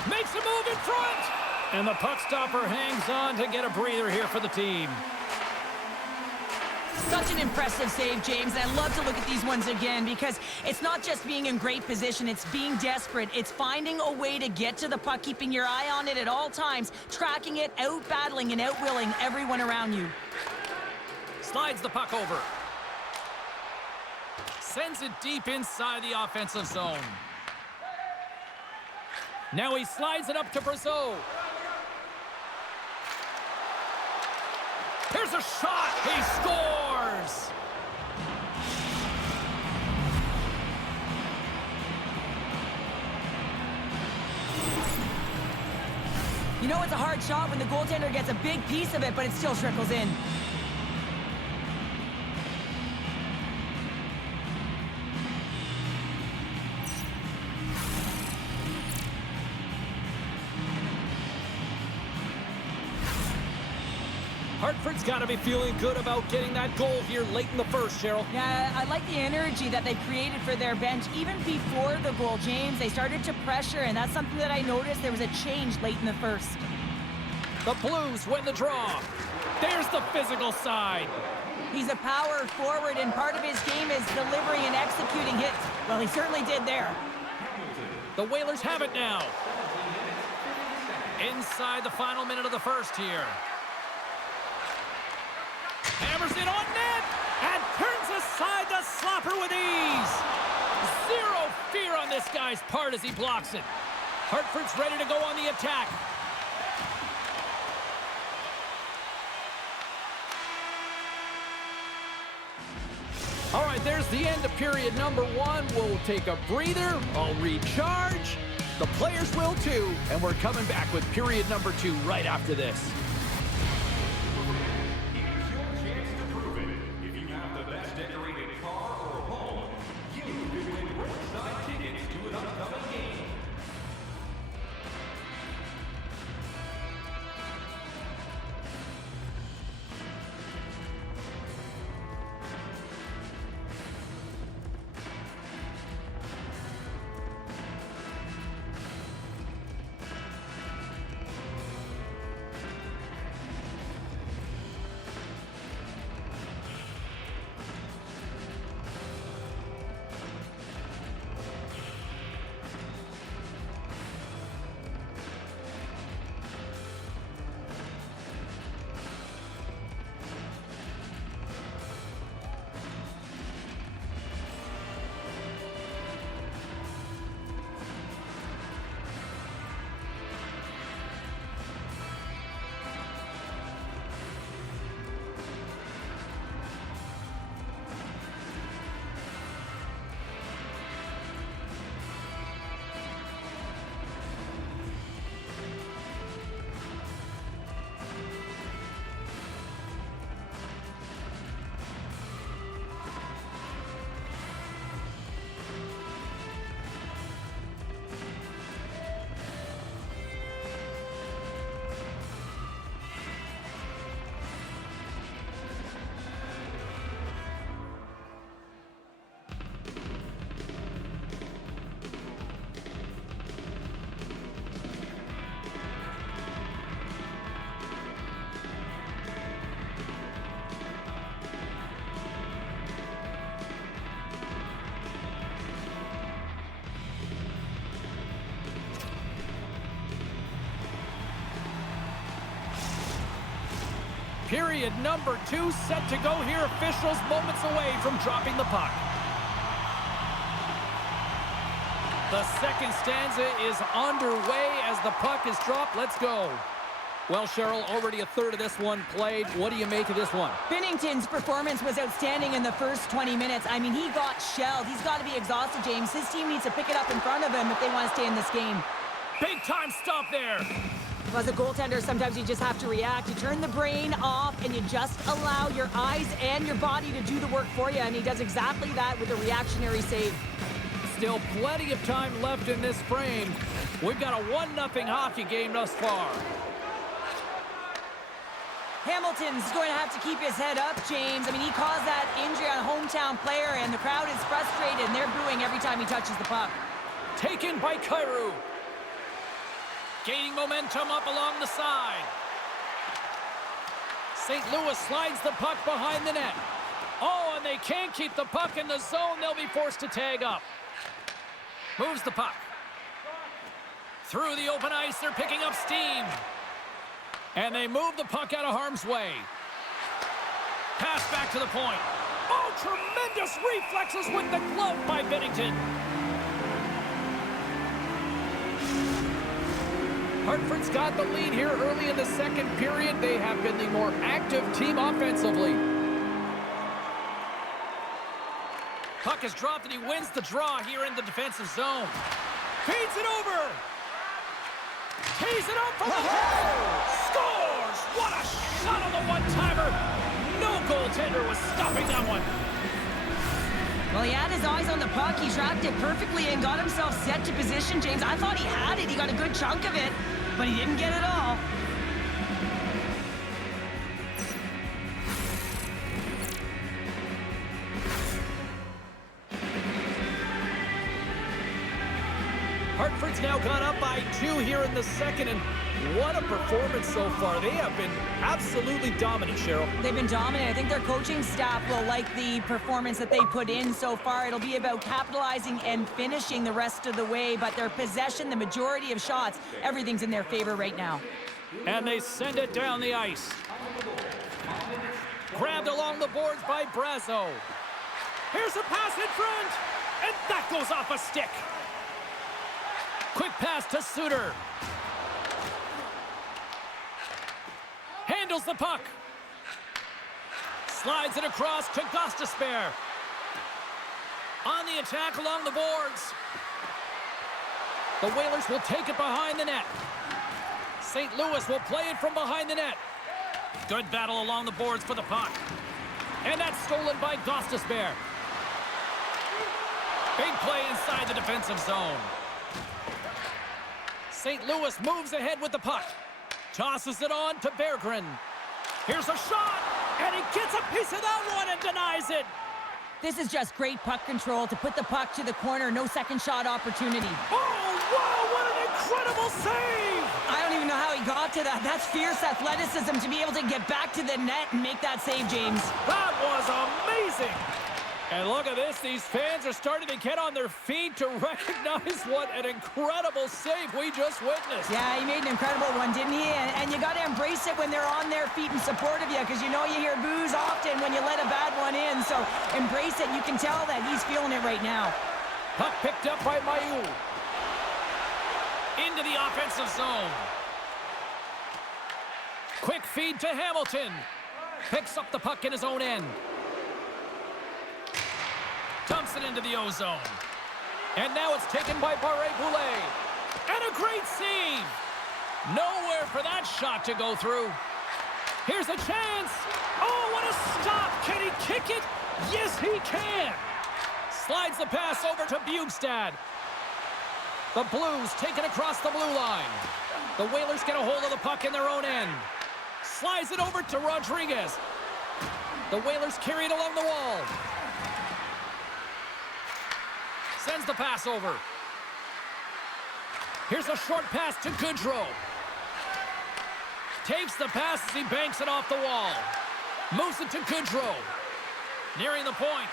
Makes a move in front. And the puck stopper hangs on to get a breather here for the team. Such an impressive save, James. I love to look at these ones again because it's not just being in great position, it's being desperate. It's finding a way to get to the puck, keeping your eye on it at all times, tracking it, out-battling and out-willing everyone around you. Slides the puck over. Sends it deep inside the offensive zone. Now he slides it up to Brazeau. Here's a shot. He scores. You know it's a hard shot when the goaltender gets a big piece of it, but it still trickles in. Hartford's got to be feeling good about getting that goal here late in the first, Cheryl. Yeah, I like the energy that they created for their bench. Even before the goal, James, they started to pressure, and that's something that I noticed. There was a change late in the first. The Blues win the draw. There's the physical side. He's a power forward, and part of his game is delivering and executing hits. Well, he certainly did there. The Whalers have it now. Inside the final minute of the first here. Hammers it on net and turns aside the slapper with ease. Zero fear on this guy's part as he blocks it. Hartford's ready to go on the attack. All right, there's the end of period number one. We'll take a breather. I'll recharge. The players will too. And we're coming back with period number two right after this. Decorated car or home, you can win roadside tickets Period number 2 set to go here. Officials moments away from dropping the puck. The second stanza is underway as the puck is dropped. Let's go. Well, Cheryl, already a third of this one played. What do you make of this one? Binnington's performance was outstanding in the first 20 minutes. I mean, he got shelled. He's got to be exhausted, James. His team needs to pick it up in front of him if they want to stay in this game. Big time stop there. Well, as a goaltender, sometimes you just have to react. You turn the brain off, and you just allow your eyes and your body to do the work for you, and he does exactly that with a reactionary save. Still plenty of time left in this frame. We've got a 1-0 hockey game thus far. Hamilton's going to have to keep his head up, James. I mean, he caused that injury on a hometown player, and the crowd is frustrated, and they're booing every time he touches the puck. Taken by Kyrou. Gaining momentum up along the side. St. Louis slides the puck behind the net. Oh, and they can't keep the puck in the zone. They'll be forced to tag up. Moves the puck. Through the open ice, they're picking up steam. And they move the puck out of harm's way. Pass back to the point. Oh, tremendous reflexes with the glove by Binnington. Hartford's got the lead here early in the second period. They have been the more active team offensively. Puck is dropped and he wins the draw here in the defensive zone. Feeds it over. Tees it up from the corner. Scores! What a shot on the one-timer. No goaltender was stopping that one. Well, he had his eyes on the puck. He tracked it perfectly and got himself set to position, James. I thought he had it. He got a good chunk of it, but he didn't get it all. Hartford's now gone up by 2 here in the second, and what a performance so far. They have been absolutely dominant, Cheryl. They've been dominant. I think their coaching staff will like the performance that they put in so far. It'll be about capitalizing and finishing the rest of the way, but their possession, the majority of shots, everything's in their favor right now. And they send it down the ice. Grabbed along the boards by Brazo. Here's a pass in front, and that goes off a stick. Quick pass to Suter. Handles the puck. Slides it across to Gostisbehere. On the attack along the boards. The Whalers will take it behind the net. St. Louis will play it from behind the net. Good battle along the boards for the puck. And that's stolen by Gostisbehere. Big play inside the defensive zone. St. Louis moves ahead with the puck. Tosses it on to Berggren. Here's a shot, and he gets a piece of that one and denies it. This is just great puck control to put the puck to the corner. No second shot opportunity. Oh, wow, what an incredible save! I don't even know how he got to that. That's fierce athleticism to be able to get back to the net and make that save, James. That was amazing! And look at this, these fans are starting to get on their feet to recognize what an incredible save we just witnessed. Yeah, he made an incredible one, didn't he? And you got to embrace it when they're on their feet in support of you, because you know you hear boos often when you let a bad one in. So embrace it. You can tell that he's feeling it right now. Puck picked up by Mailloux. Into the offensive zone. Quick feed to Hamilton. Picks up the puck in his own end. Dumps it into the O-zone. And now it's taken by Barré-Boulet. And a great save. Nowhere for that shot to go through. Here's a chance. Oh, what a stop. Can he kick it? Yes, he can. Slides the pass over to Bjugstad. The Blues take it across the blue line. The Whalers get a hold of the puck in their own end. Slides it over to Rodriguez. The Whalers carry it along the wall. Sends the pass over. Here's a short pass to Goodrow. Takes the pass as he banks it off the wall. Moves it to Goodrow. Nearing the point.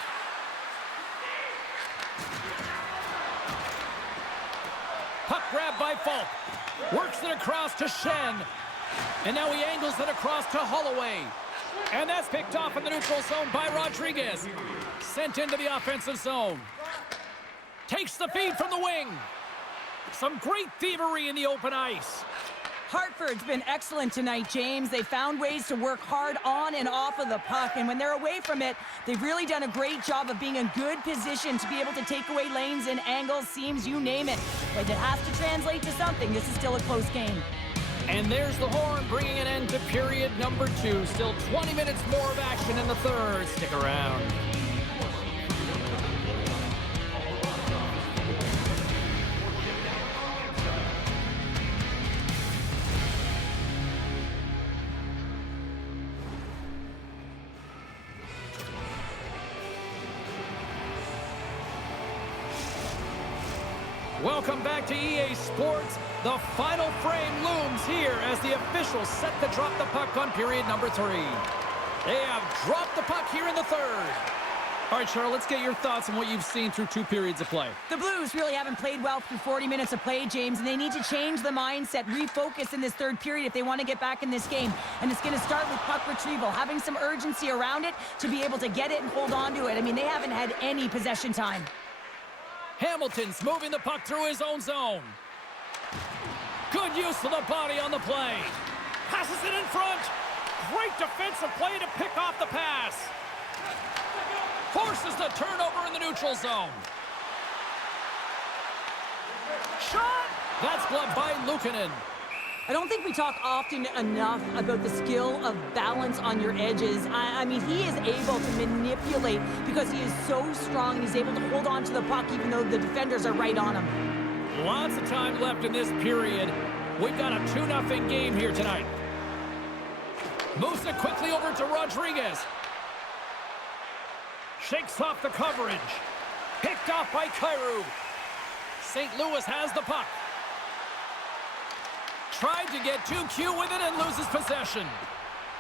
Puck grab by Falk. Works it across to Shen. And now he angles it across to Holloway. And that's picked off in the neutral zone by Rodriguez. Sent into the offensive zone. Takes the feed from the wing. Some great thievery in the open ice. Hartford's been excellent tonight, James. They found ways to work hard on and off of the puck, and when they're away from it, they've really done a great job of being in good position to be able to take away lanes and angles, seams, you name it. But it has to translate to something. This is still a close game. And there's the horn, bringing an end to period number 2. Still 20 minutes more of action in the third. Stick around. Welcome back to EA Sports. The final frame looms here as the officials set to drop the puck on period number 3. They have dropped the puck here in the third. All right, Cheryl, let's get your thoughts on what you've seen through 2 periods of play. The Blues really haven't played well through 40 minutes of play, James, and they need to change the mindset, refocus in this third period if they want to get back in this game. And it's going to start with puck retrieval, having some urgency around it to be able to get it and hold on to it. I mean, they haven't had any possession time. Hamilton's moving the puck through his own zone. Good use of the body on the play. Passes it in front. Great defensive play to pick off the pass. Forces the turnover in the neutral zone. Shot! That's gloved by Luukkonen. I don't think we talk often enough about the skill of balance on your edges. I mean, he is able to manipulate because he is so strong and he's able to hold on to the puck even though the defenders are right on him. Lots of time left in this period. We've got a 2-0 game here tonight. Moves it quickly over to Rodriguez. Shakes off the coverage. Picked off by Kyrou. St. Louis has the puck. Tried to get too cute with it and loses possession.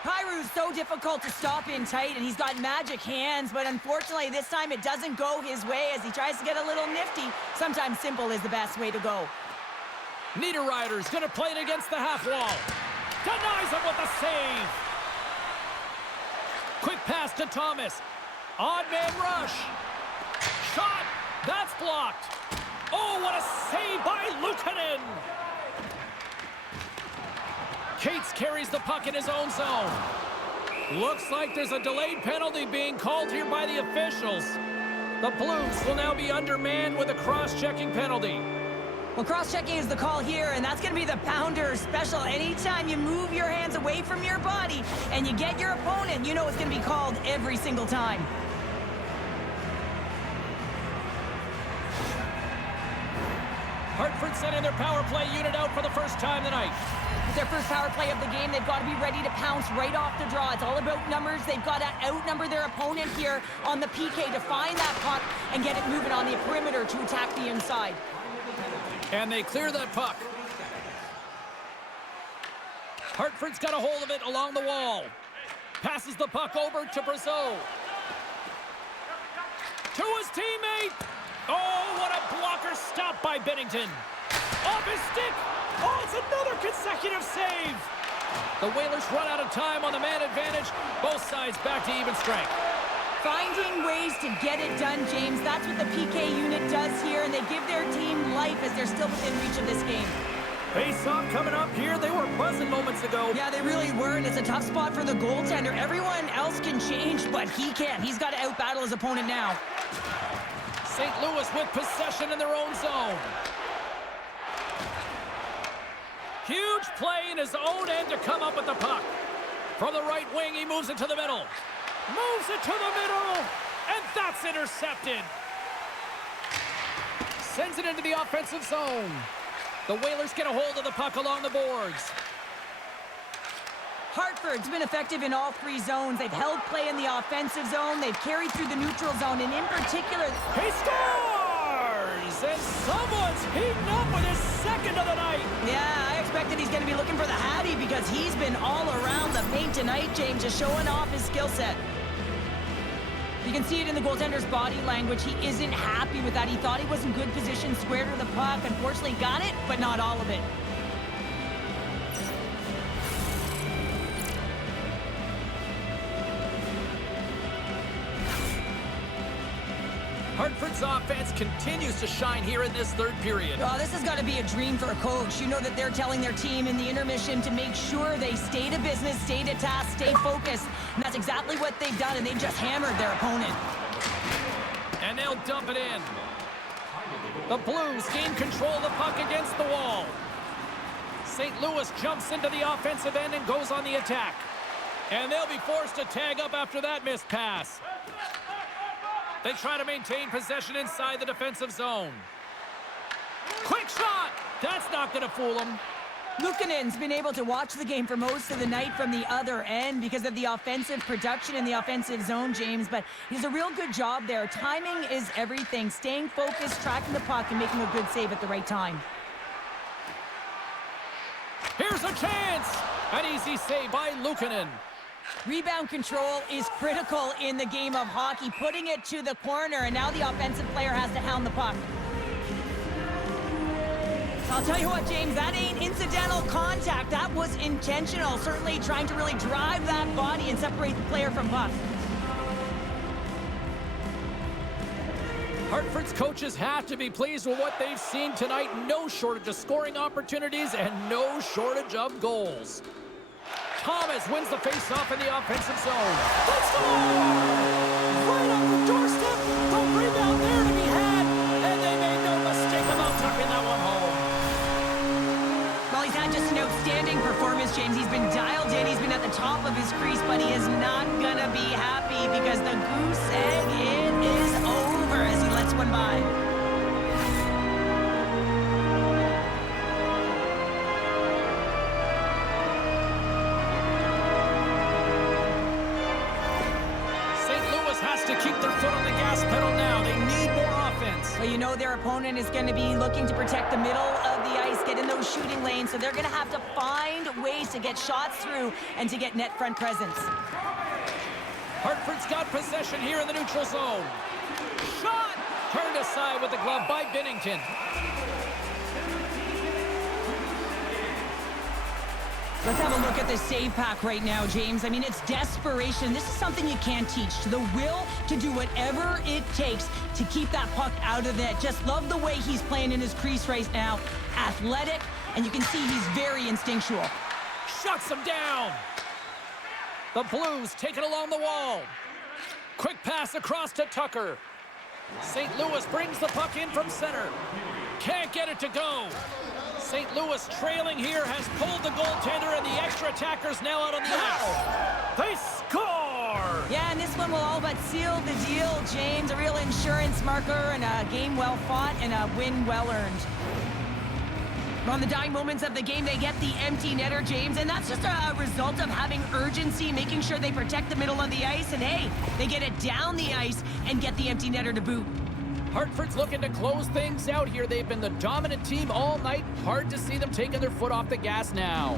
Kyrou's so difficult to stop in tight, and he's got magic hands, but unfortunately this time it doesn't go his way as he tries to get a little nifty. Sometimes simple is the best way to go. Niederreiter's going to play it against the half wall. Denies him with a save. Quick pass to Thomas. Odd man rush. Shot. That's blocked. Oh, what a save by Luukkonen. Cates carries the puck in his own zone. Looks like there's a delayed penalty being called here by the officials. The Blues will now be undermanned with a cross-checking penalty. Well, cross-checking is the call here, and that's going to be the pounder special. Anytime you move your hands away from your body and you get your opponent, you know it's going to be called every single time. Hartford sending their power play unit out for the first time tonight. With their first power play of the game, they've got to be ready to pounce right off the draw. It's all about numbers. They've got to outnumber their opponent here on the PK to find that puck and get it moving on the perimeter to attack the inside. And they clear that puck. Hartford's got a hold of it along the wall. Passes the puck over to Brazeau. To his teammate. Oh, what a blocker stop by Binnington. Off his stick. Oh, it's another consecutive save. The Whalers run out of time on the man advantage. Both sides back to even strength. Finding ways to get it done, James. That's what the PK unit does here, and they give their team life as they're still within reach of this game. Face-off coming up here. They were buzzing moments ago. Yeah, they really were, and it's a tough spot for the goaltender. Everyone else can change, but he can't. He's got to outbattle his opponent now. St. Louis with possession in their own zone. Huge play in his own end to come up with the puck. From the right wing, he moves it to the middle. Moves it to the middle, and that's intercepted. Sends it into the offensive zone. The Whalers get a hold of the puck along the boards. Hartford's been effective in all 3 zones. They've held play in the offensive zone. They've carried through the neutral zone, and in particular... He scores! And someone's heating up with his second of the night. Yeah, I expected he's going to be looking for the Hattie because he's been all around the paint tonight, James, just showing off his skill set. You can see it in the goaltender's body language. He isn't happy with that. He thought he was in good position, square to the puck. Unfortunately, got it, but not all of it. Hartford's offense continues to shine here in this third period. Oh, this has got to be a dream for a coach. You know that they're telling their team in the intermission to make sure they stay to business, stay to task, stay focused. And that's exactly what they've done, and they've just hammered their opponent. And they'll dump it in. The Blues gain control of the puck against the wall. St. Louis jumps into the offensive end and goes on the attack. And they'll be forced to tag up after that missed pass. They try to maintain possession inside the defensive zone. Quick shot! That's not going to fool them. Luukkonen's been able to watch the game for most of the night from the other end because of the offensive production in the offensive zone, James, but he does a real good job there. Timing is everything. Staying focused, tracking the puck, and making a good save at the right time. Here's a chance! An easy save by Luukkonen. Rebound control is critical in the game of hockey, putting it to the corner, and now the offensive player has to hound the puck. I'll tell you what, James, that ain't incidental contact. That was intentional, certainly trying to really drive that body and separate the player from puck. Hartford's coaches have to be pleased with what they've seen tonight. No shortage of scoring opportunities and no shortage of goals. Thomas wins the face-off in the offensive zone. They score! Right on the doorstep. The rebound there to be had. And they made no mistake about tucking that one home. Well, he's had just an outstanding performance, James. He's been dialed in. He's been at the top of his crease, but he is not going to be happy because the goose egg, it is over as he lets one by. To keep their foot on the gas pedal now. They need more offense. Well, you know their opponent is going to be looking to protect the middle of the ice, get in those shooting lanes, so they're going to have to find ways to get shots through and to get net front presence. Hartford's got possession here in the neutral zone. Shot! Turned aside with the glove by Binnington. Let's have a look at this save pack right now, James. I mean, it's desperation. This is something you can't teach. The will to do whatever it takes to keep that puck out of net. Just love the way he's playing in his crease right now. Athletic, and you can see he's very instinctual. Shuts him down. The Blues take it along the wall. Quick pass across to Tucker. St. Louis brings the puck in from center. Can't get it to go. St. Louis trailing here has pulled the goaltender, and the extra attacker's now out on the ice. They score! Yeah, and this one will all but seal the deal, James. A real insurance marker and a game well fought and a win well earned. On the dying moments of the game, they get the empty netter, James, and that's just a result of having urgency, making sure they protect the middle of the ice, and hey, they get it down the ice and get the empty netter to boot. Hartford's looking to close things out here. They've been the dominant team all night. Hard to see them taking their foot off the gas now.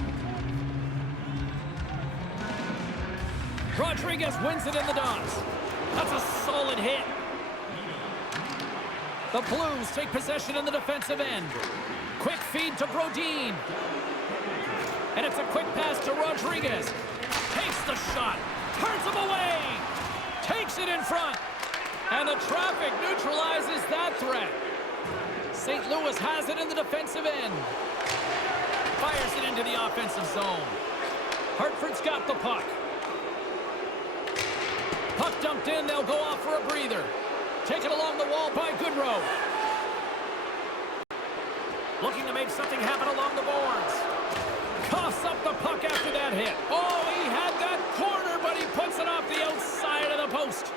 Rodriguez wins it in the dots. That's a solid hit. The Blues take possession in the defensive end. Quick feed to Brodin. And it's a quick pass to Rodriguez. Takes the shot. Turns him away. Takes it in front. And the traffic neutralizes that threat. St. Louis has it in the defensive end. Fires it into the offensive zone. Hartford's got the puck. Puck dumped in. They'll go off for a breather. Taken along the wall by Goodrow. Looking to make something happen along the boards. Coughs up the puck after that hit. Oh, he had that corner, but he puts it off the outside of the post.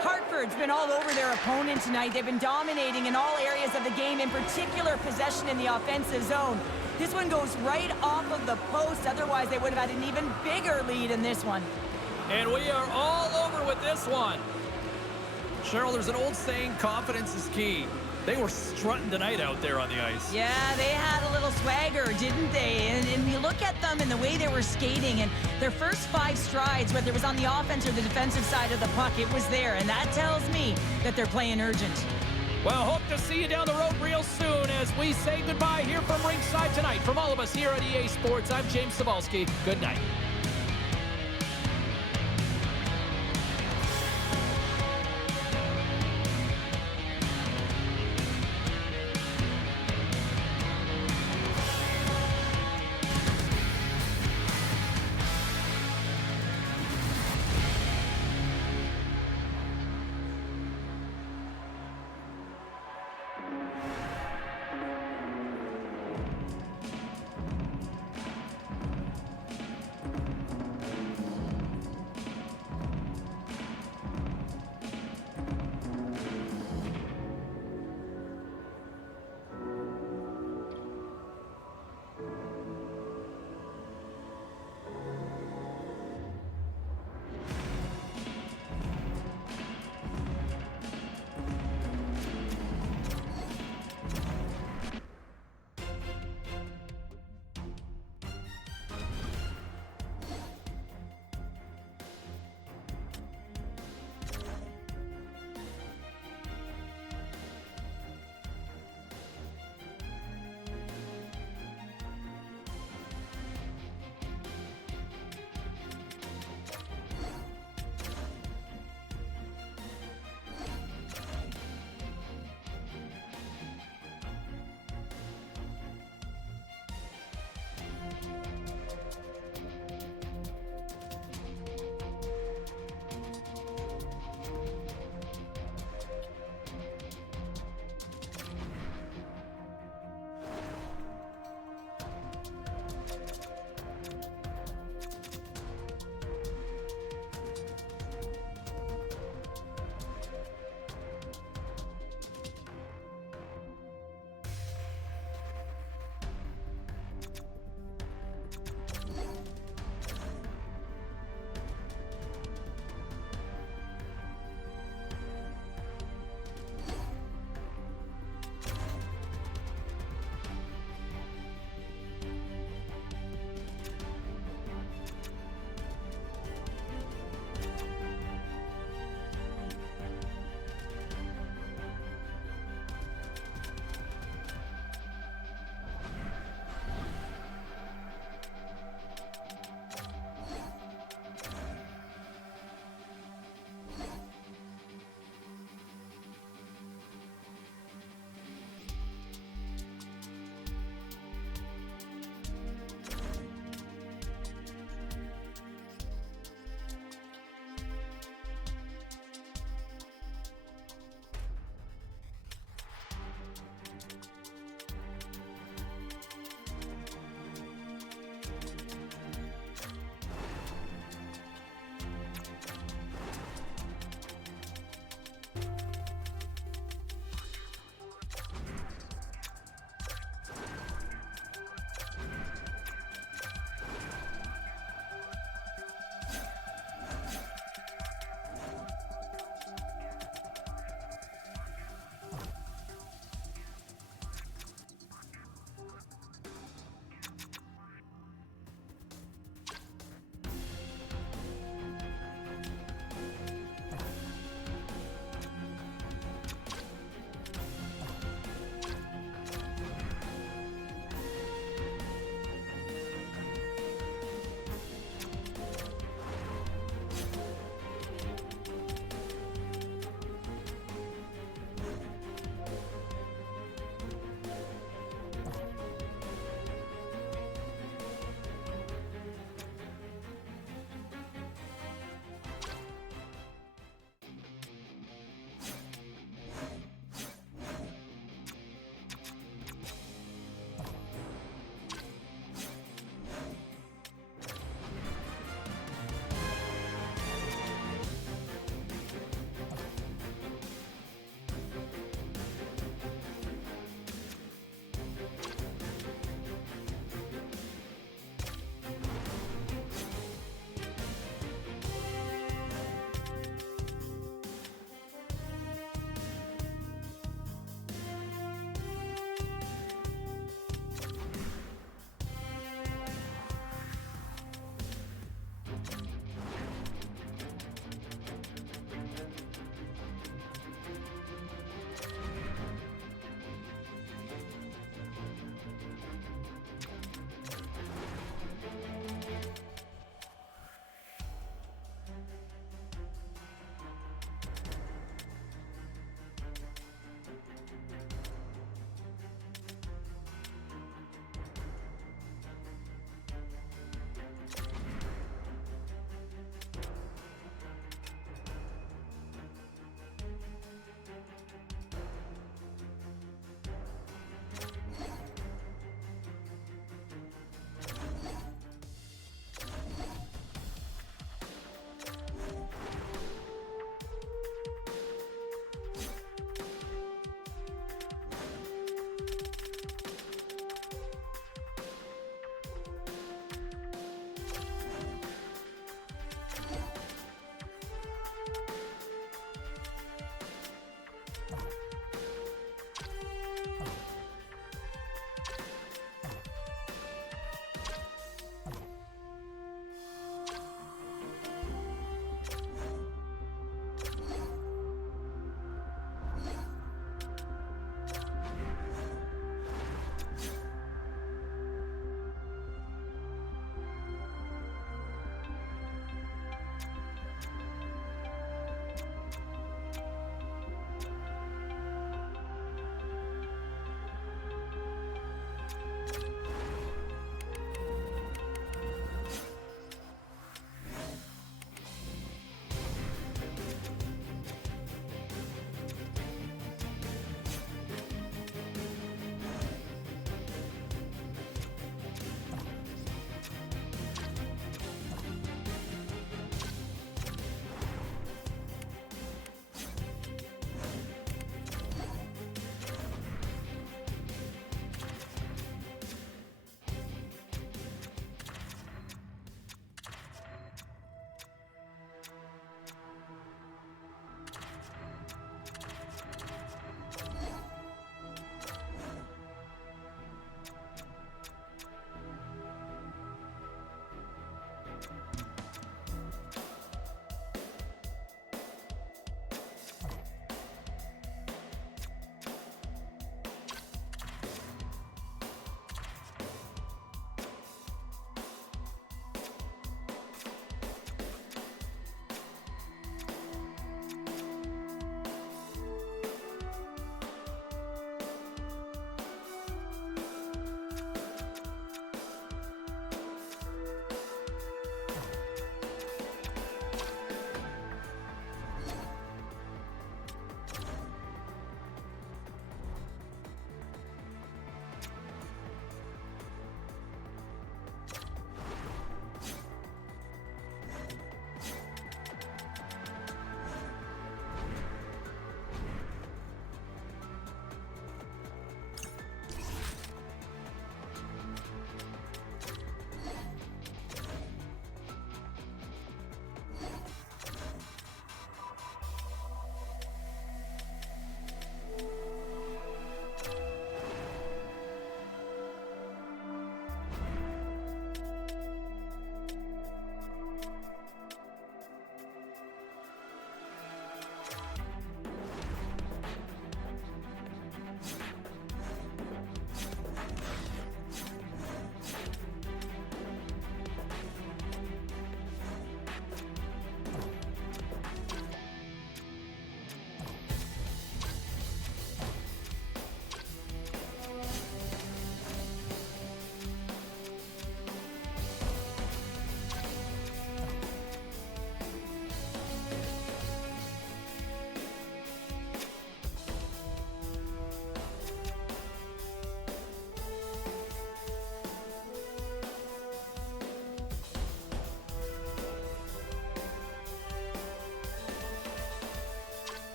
Hartford's been all over their opponent tonight. They've been dominating in all areas of the game, in particular possession in the offensive zone. This one goes right off of the post. Otherwise, they would have had an even bigger lead in this one. And we are all over with this one. Cheryl, there's an old saying, confidence is key. They were strutting tonight out there on the ice. Yeah, they had a little swagger, didn't they? And you look at them and the way they were skating, and their first 5 strides, whether it was on the offense or the defensive side of the puck, it was there. And that tells me that they're playing urgent. Well, hope to see you down the road real soon as we say goodbye here from ringside tonight. From all of us here at EA Sports, I'm James Cebulski. Good night.